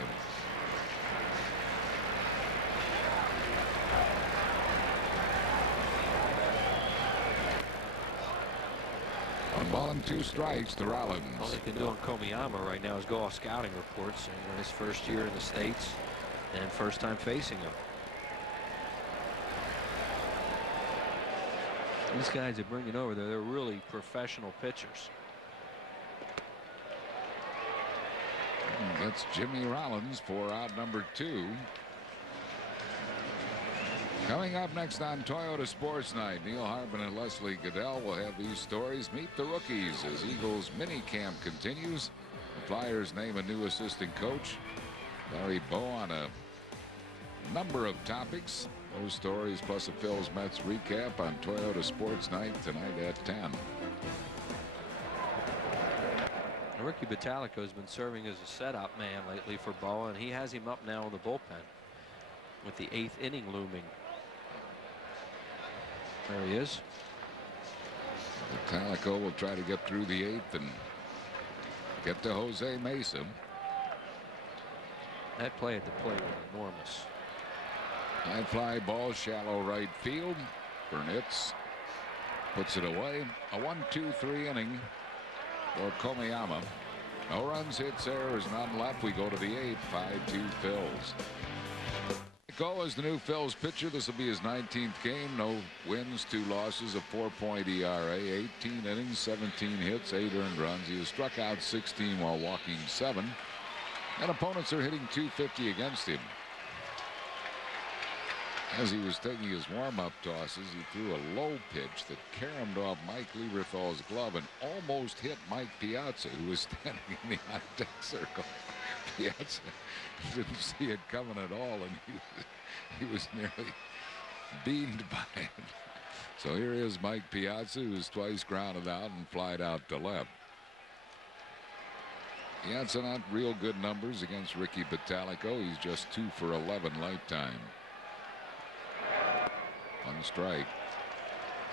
Ball and 2 strikes to Rollins. All he can do on Komiyama right now is go off scouting reports. And his first year in the States, And first time facing him. These guys are bringing over there, they're really professional pitchers. That's Jimmy Rollins for out number 2. Coming up next on Toyota Sports Night, Neil Harbin and Leslie Goodell will have these stories. Meet the rookies as Eagles mini camp continues. The Flyers name a new assistant coach. Larry Bow on a number of topics. Those stories plus a Phil's Mets recap on Toyota Sports Night tonight at 10. Ricky Bottalico has been serving as a setup man lately for Boa, and he has him up now in the bullpen with the 8th inning looming. There he is. Bottalico will try to get through the 8th and get to Jose Mesa. That play at the plate was enormous. High fly ball, shallow right field. Burnitz puts it away. A 1-2-3 inning for Komiyama. No runs, hits, errors, none left. We go to the 8th. 5-2 Phils. Go as the new Phils pitcher. This will be his 19th game. No wins, 2 losses, a 4.0 ERA, 18 innings, 17 hits, 8 earned runs. He has struck out 16 while walking 7. And opponents are hitting .250 against him. As he was taking his warm-up tosses, he threw a low pitch that caromed off Mike Lieberthal's glove and almost hit Mike Piazza, who was standing in the on-deck circle. Piazza didn't see it coming at all, and he was nearly beamed by it. So here is Mike Piazza, who's twice grounded out and flied out to left. Piazza not real good numbers against Ricky Bottalico. He's just 2 for 11 lifetime. 1 strike.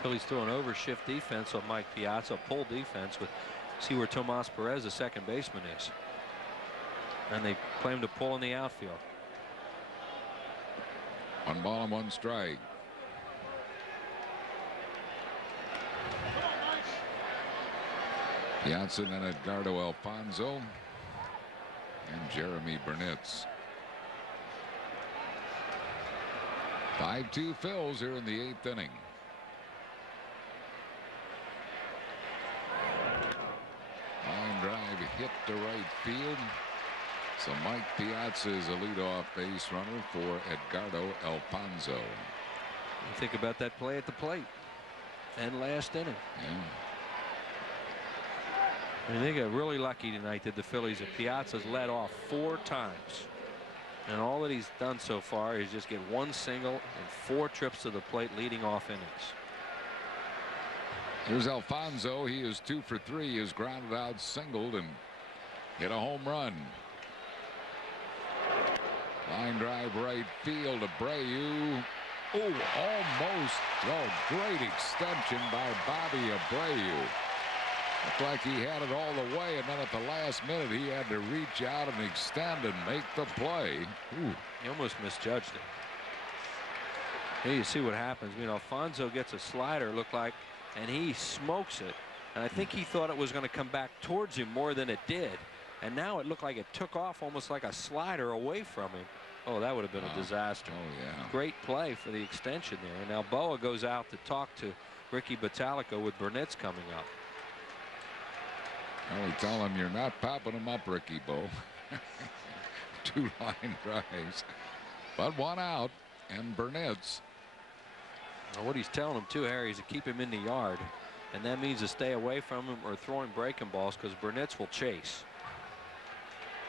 Phillies throw an overshift defense on Mike Piazza, pull defense with see where Tomas Perez, the second baseman, is. And they play him to pull in the outfield. 1 ball and 1 strike. Piazza and Edgardo Alfonzo and Jeremy Burnitz. 5-2 Phils here in the 8th inning. Line drive hit to right field. So Mike Piazza is a leadoff base runner for Edgardo Alfonzo. You think about that play at the plate and last inning. Yeah. I mean, they got really lucky tonight that the Phillies that Piazza's led off 4 times. And all that he's done so far is just get 1 single and 4 trips to the plate leading off innings. Here's Alfonzo. He is 2 for 3. He is grounded out, singled, and hit a home run. Line drive right field. Abreu. Oh, almost. Oh, great extension by Bobby Abreu. Looked like he had it all the way, and then at the last minute he had to reach out and extend and make the play. Ooh. He almost misjudged it. Here you see what happens. You know, Alfonzo gets a slider, look like, and he smokes it. And I think he thought it was going to come back towards him more than it did. And now it looked like it took off almost like a slider away from him. Oh, that would have been a disaster. Oh, yeah. Great play for the extension there. And now Boa goes out to talk to Ricky Bottalico with Burnitz coming up. Well, we tell him you're not popping him up, Ricky Bo. 2 line drives. But 1 out, and Burnitz. Well, what he's telling him too, Harry, is to keep him in the yard. And that means to stay away from him or throwing breaking balls because Burnitz will chase.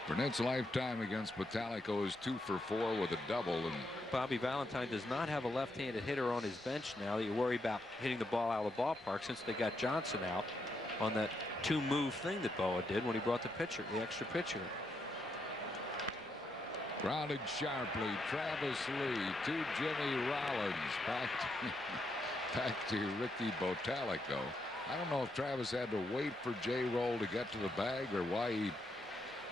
Burnett's lifetime against Bottalico is 2 for 4 with a double. And Bobby Valentine does not have a left-handed hitter on his bench now. You worry about hitting the ball out of the ballpark since they got Johnson out on that 2-move thing that Boa did when he brought the pitcher, the extra pitcher. grounded sharply. Travis Lee to Jimmy Rollins. Back to Ricky Bottalico. I don't know if Travis had to wait for J-Roll to get to the bag or why he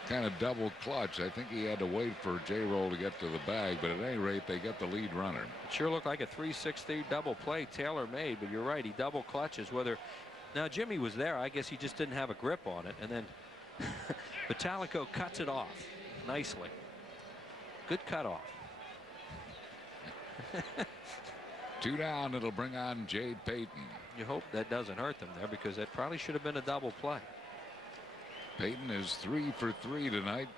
kind of double clutch. I think he had to wait for J-Roll to get to the bag, but at any rate they get the lead runner. It sure looked like a 3-6-3 double play Taylor made, but you're right, he double clutches. Whether now Jimmy was there, I guess he just didn't have a grip on it, and then Bottalico cuts it off nicely. Good cutoff. 2 down. It'll bring on Jade Payton. You hope that doesn't hurt them there, because that probably should have been a double play. Payton is 3 for 3 tonight.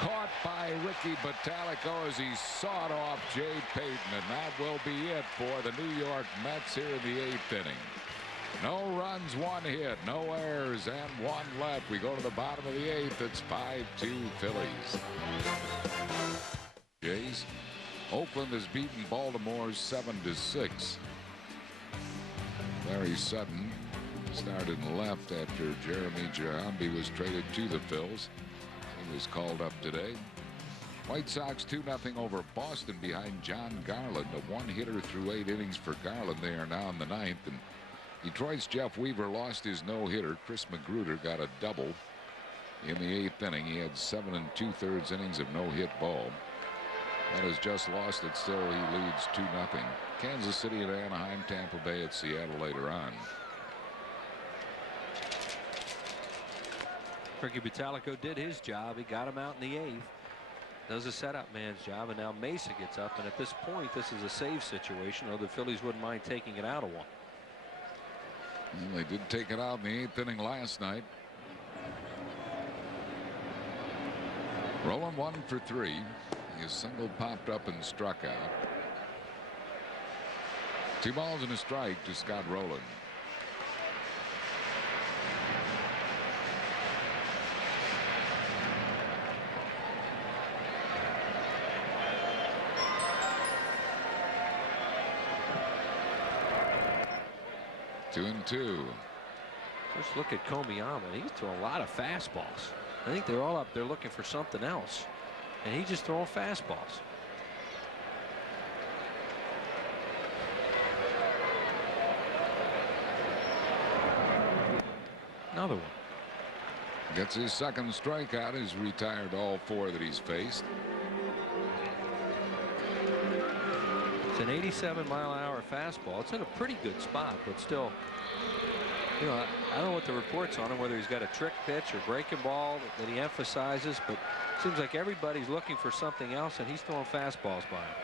Caught by Ricky Bottalico as he sawed off Jade Payton, and that will be it for the New York Mets here in the 8th inning. No runs, 1 hit, no errors, and 1 left. We go to the bottom of the 8th. It's 5-2 Phillies. Jays. Oakland has beaten Baltimore 7-6. Larry Sutton started and left after Jeremy Giambi was traded to the Phils. He was called up today. White Sox 2-0 over Boston behind John Garland. A 1-hitter through 8 innings for Garland. They are now in the 9th. And Detroit's Jeff Weaver lost his no-hitter. Chris Magruder got a double in the 8th inning. He had 7 2/3 innings of no-hit ball. That has just lost it. Still, he leads 2-0. Kansas City at Anaheim, Tampa Bay at Seattle later on. Ricky Bottalico did his job. He got him out in the 8th. Does a setup man's job, and now Mesa gets up. And at this point, this is a save situation, though the Phillies wouldn't mind taking it out of one. Well, they did take it out in the 8th inning last night. Rowland 1 for 3. His single popped up and struck out. 2 balls and a strike to Scott Rowland. Two and two. First look at Komiyama. He's throwing a lot of fastballs. I think they're all up there looking for something else. And he's just throwing fastballs. Another one. Gets his second strikeout. He's retired all 4 that he's faced. It's an 87-mile-an-hour fastball. It's in a pretty good spot, but still, you know, I don't know what the reports on him, whether he's got a trick pitch or breaking ball that he emphasizes, but it seems like everybody's looking for something else, and he's throwing fastballs by him.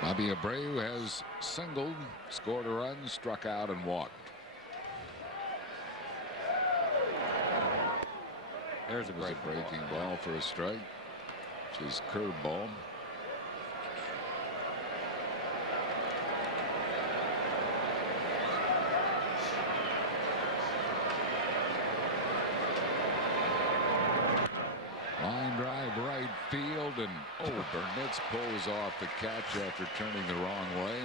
Bobby Abreu has singled, scored a run, struck out, and walked. There's a breaking ball for a strike, which is curveball. Line drive right field, and Burnitz pulls off the catch after turning the wrong way.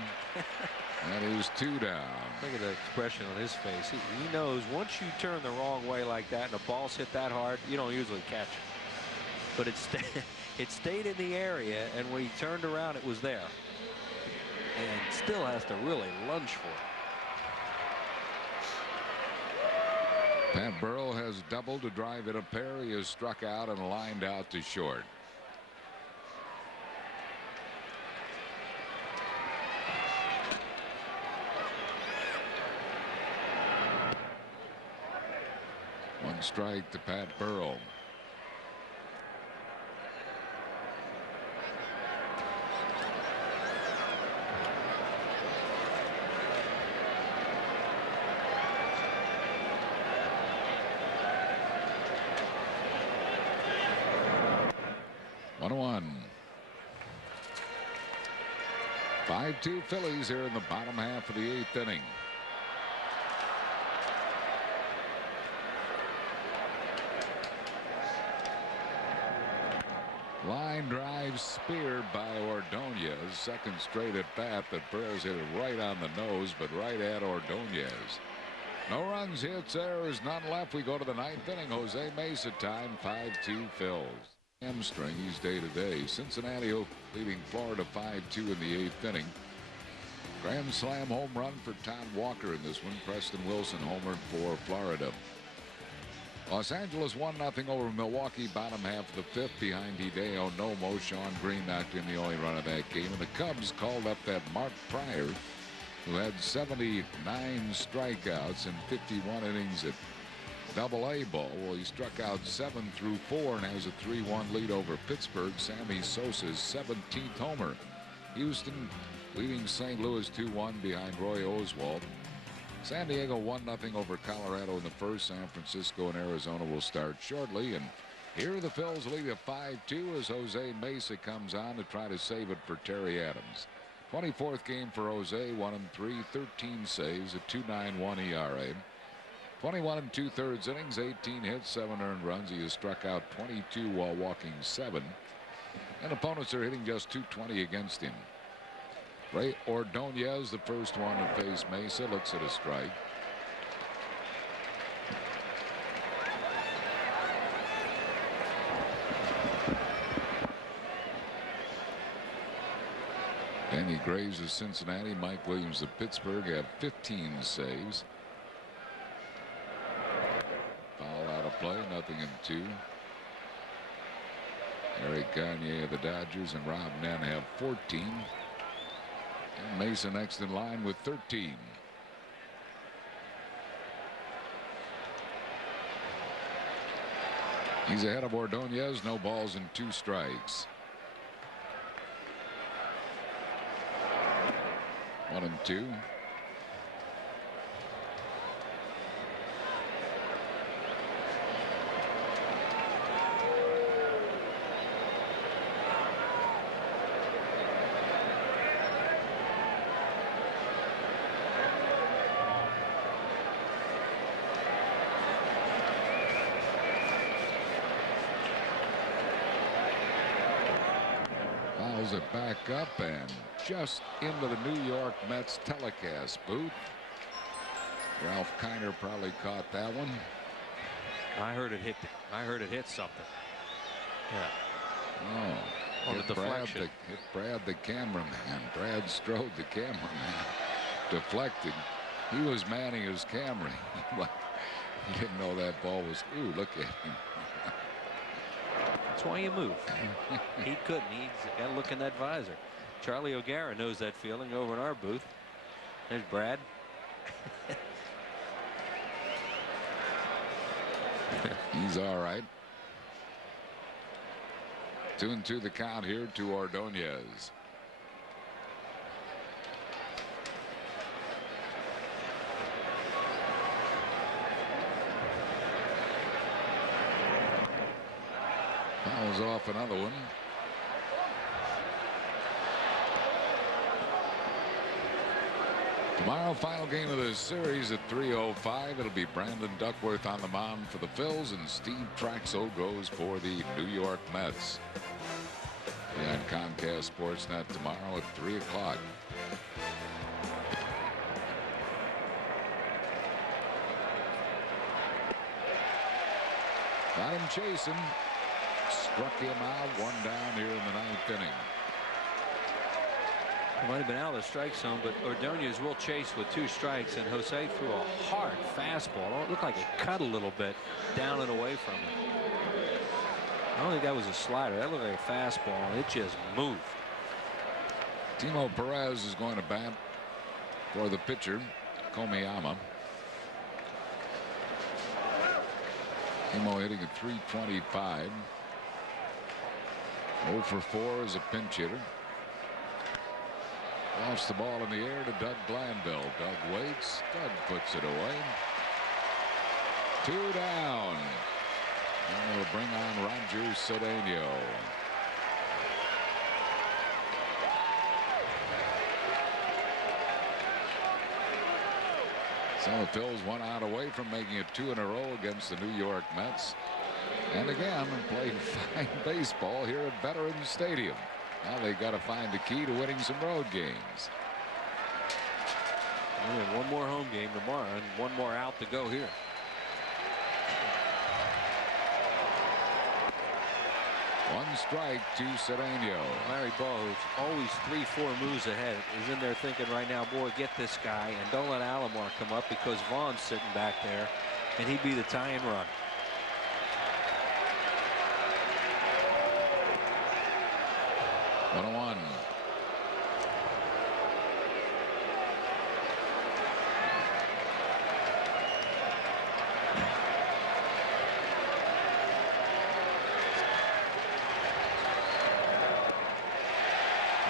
That is 2 down. Look at the expression on his face. He knows once you turn the wrong way like that and the ball's hit that hard, you don't usually catch it. But it stayed in the area, and when he turned around, it was there. And still has to really lunge for it. Pat Burrell has doubled to drive it a pair. He has struck out and lined out to short. One strike to Pat Burrell. One. 5-2 Phillies here in the bottom half of the 8th inning. Line drive speared by Ordonez. Second straight at bat, but Burrows hit it right on the nose, but right at Ordonez. No runs, hits, errors, none left. We go to the 9th inning. Jose Mesa time. 5-2 Phils. Hamstring, he's day to day. Cincinnati leading Florida 5-2 in the 8th inning. Grand slam home run for Todd Walker in this one. Preston Wilson homered for Florida. Los Angeles 1-0 over Milwaukee, bottom half of the 5th behind Hideo Nomo. Sean Green knocked in the only run of that game. And the Cubs called up that Mark Pryor who had 79 strikeouts in 51 innings at Double-A ball. Well, he struck out 7 through 4 and has a 3-1 lead over Pittsburgh. Sammy Sosa's 17th homer. Houston leading St. Louis 2-1 behind Roy Oswalt. San Diego 1-0 over Colorado in the first. San Francisco and Arizona will start shortly. And here the Phils lead at 5-2 as Jose Mesa comes on to try to save it for Terry Adams. 24th game for Jose, 1-3, 13 saves, a 2.91 ERA. 21 2/3 innings, 18 hits, 7 earned runs. He has struck out 22 while walking 7. And opponents are hitting just .220 against him. Ray Ordonez, the first one to face Mesa, looks at a strike. Danny Graves of Cincinnati, Mike Williams of Pittsburgh have 15 saves. Foul out of play, 0-2. Eric Gagne of the Dodgers and Rob Nen have 14. And Mesa next in line with 13. He's ahead of Ordonez, no balls and 2 strikes. 1-2. Fouls it back up and just into the New York Mets telecast booth. Ralph Kiner probably caught that one. I heard it hit something. Yeah. Oh, On the deflection. Hit Brad the cameraman. Brad Strode the cameraman. Deflected. He was manning his camera. He didn't know that ball was. Ooh, look at him. That's why you move. He couldn't. He's got to look in that visor. Charlie O'Gara knows that feeling over in our booth. There's Brad. He's all right. 2-2 the count here to Ordonez. Fouls off another one. Tomorrow, final game of the series at 3:05. It'll be Brandon Duckworth on the mound for the Phils, and Steve Traxel goes for the New York Mets. On Comcast Sportsnet tomorrow at 3 o'clock. Got him chasing. Struck him out. 1 down here in the 9th inning. He might have been out of the strike zone, but Ordonez will chase with 2 strikes, and Jose threw a hard fastball. It looked like it cut a little bit down and away from him. I don't think that was a slider. That looked like a fastball, and it just moved. Timo Perez is going to bat for the pitcher, Komiyama. Timo hitting at .325. 0 for 4 as a pinch hitter. Lofts the ball in the air to Doug Glanville. Doug waits. Doug puts it away. 2 down. And we'll bring on Roger Cedeno. So the Phils 1 out away from making it 2 in a row against the New York Mets. And again, playing fine baseball here at Veterans Stadium. Now they got to find the key to winning some road games. We have 1 more home game tomorrow and 1 more out to go here. One strike to Cedeno. Larry Bowa, who's always 3-4 moves ahead, is in there thinking right now, boy, get this guy and don't let Alomar come up because Vaughn's sitting back there and he'd be the tie-in run.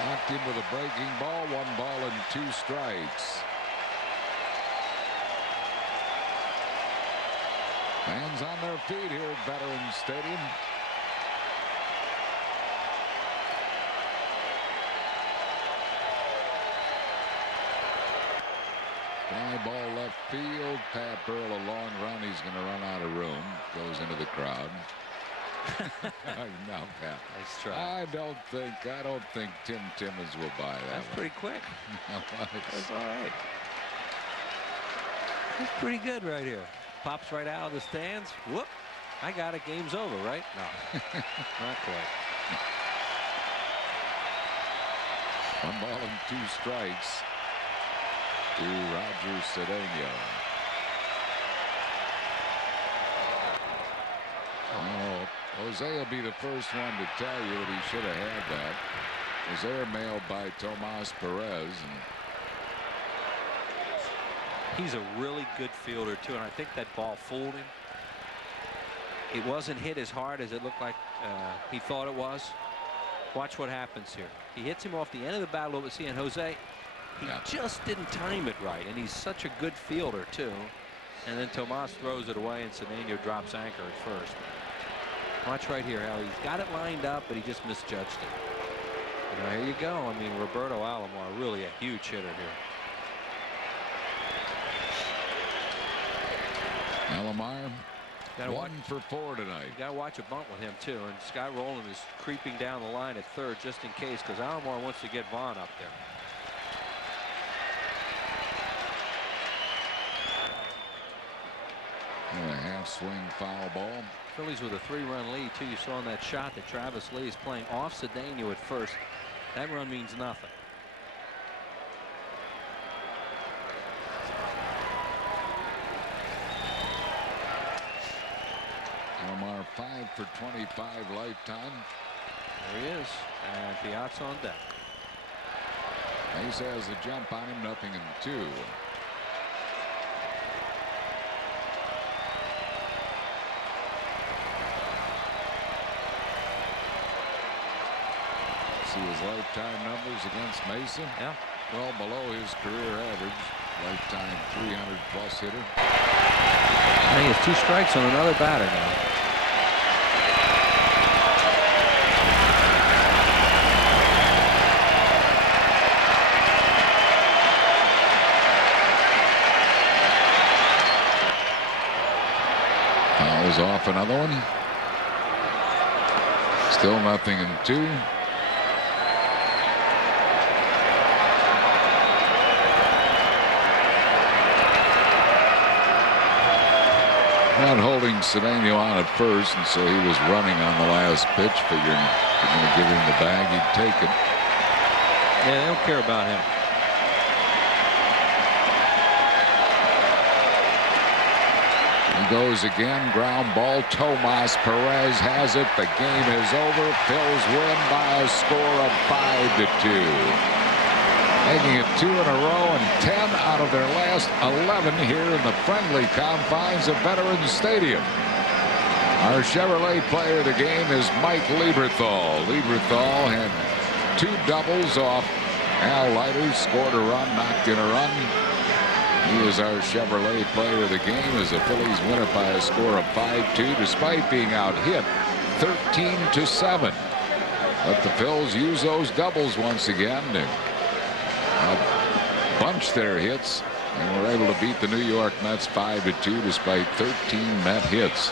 Knocked him with a breaking ball. 1 ball and 2 strikes. Fans on their feet here at Veterans Stadium. Fly ball left field. Pat Burrell a long run. He's going to run out of room. Goes into the crowd. No, Pat. Nice try. I don't think Tim Timmons will buy that. That's pretty quick. That's all right. That's pretty good right here. Pops right out of the stands. Whoop. I got it. Game's over, right? No. Not quite. 1 ball and 2 strikes to Roger Cedeno. Oh, Jose will be the first one to tell you that he should have had that. Was airmailed by Tomas Perez. He's a really good fielder, too, and I think that ball fooled him. It wasn't hit as hard as it looked like he thought it was. Watch what happens here. He hits him off the end of the bat a little bit. See, and Jose, he just didn't time it right, and he's such a good fielder, too. And then Tomas throws it away, and Cedeno drops anchor at first. Watch right here how he's got it lined up, but he just misjudged it. Now, here you go. I mean, Roberto Alomar, really a huge hitter here. Alomar, 1 for 4 tonight. You got to watch a bunt with him, too. And Scott Rowland is creeping down the line at third just in case, because Alomar wants to get Vaughn up there. And a half swing foul ball. Phillies with a 3-run lead, too. You saw in that shot that Travis Lee is playing off Cedeno at first. That run means nothing. Alomar 5 for 25 lifetime. There he is. And Piazza on deck. Ace has a jump on him, 0-2. See his lifetime numbers against Mason. Yeah. Well below his career average. Lifetime 300+ hitter. And he has 2 strikes on another batter now. Fouls off another one. Still 0-2. Not holding Cedeno on at first, and so he was running on the last pitch, figuring if they're going to give him the bag, he'd take it. Yeah, they don't care about him. He goes again. Ground ball. Tomas Perez has it. The game is over. Phillies win by a score of 5-2. Making it 2 in a row and 10 out of their last 11 here in the friendly confines of Veterans Stadium. Our Chevrolet player of the game is Mike Lieberthal. Lieberthal had 2 doubles off Al Leiter, scored a run, knocked in a run. He is our Chevrolet player of the game as the Phillies win it by a score of 5-2 despite being out hit 13-7. But the Phils use those doubles once again to bunch their hits and were able to beat the New York Mets 5-2 despite 13 Met hits.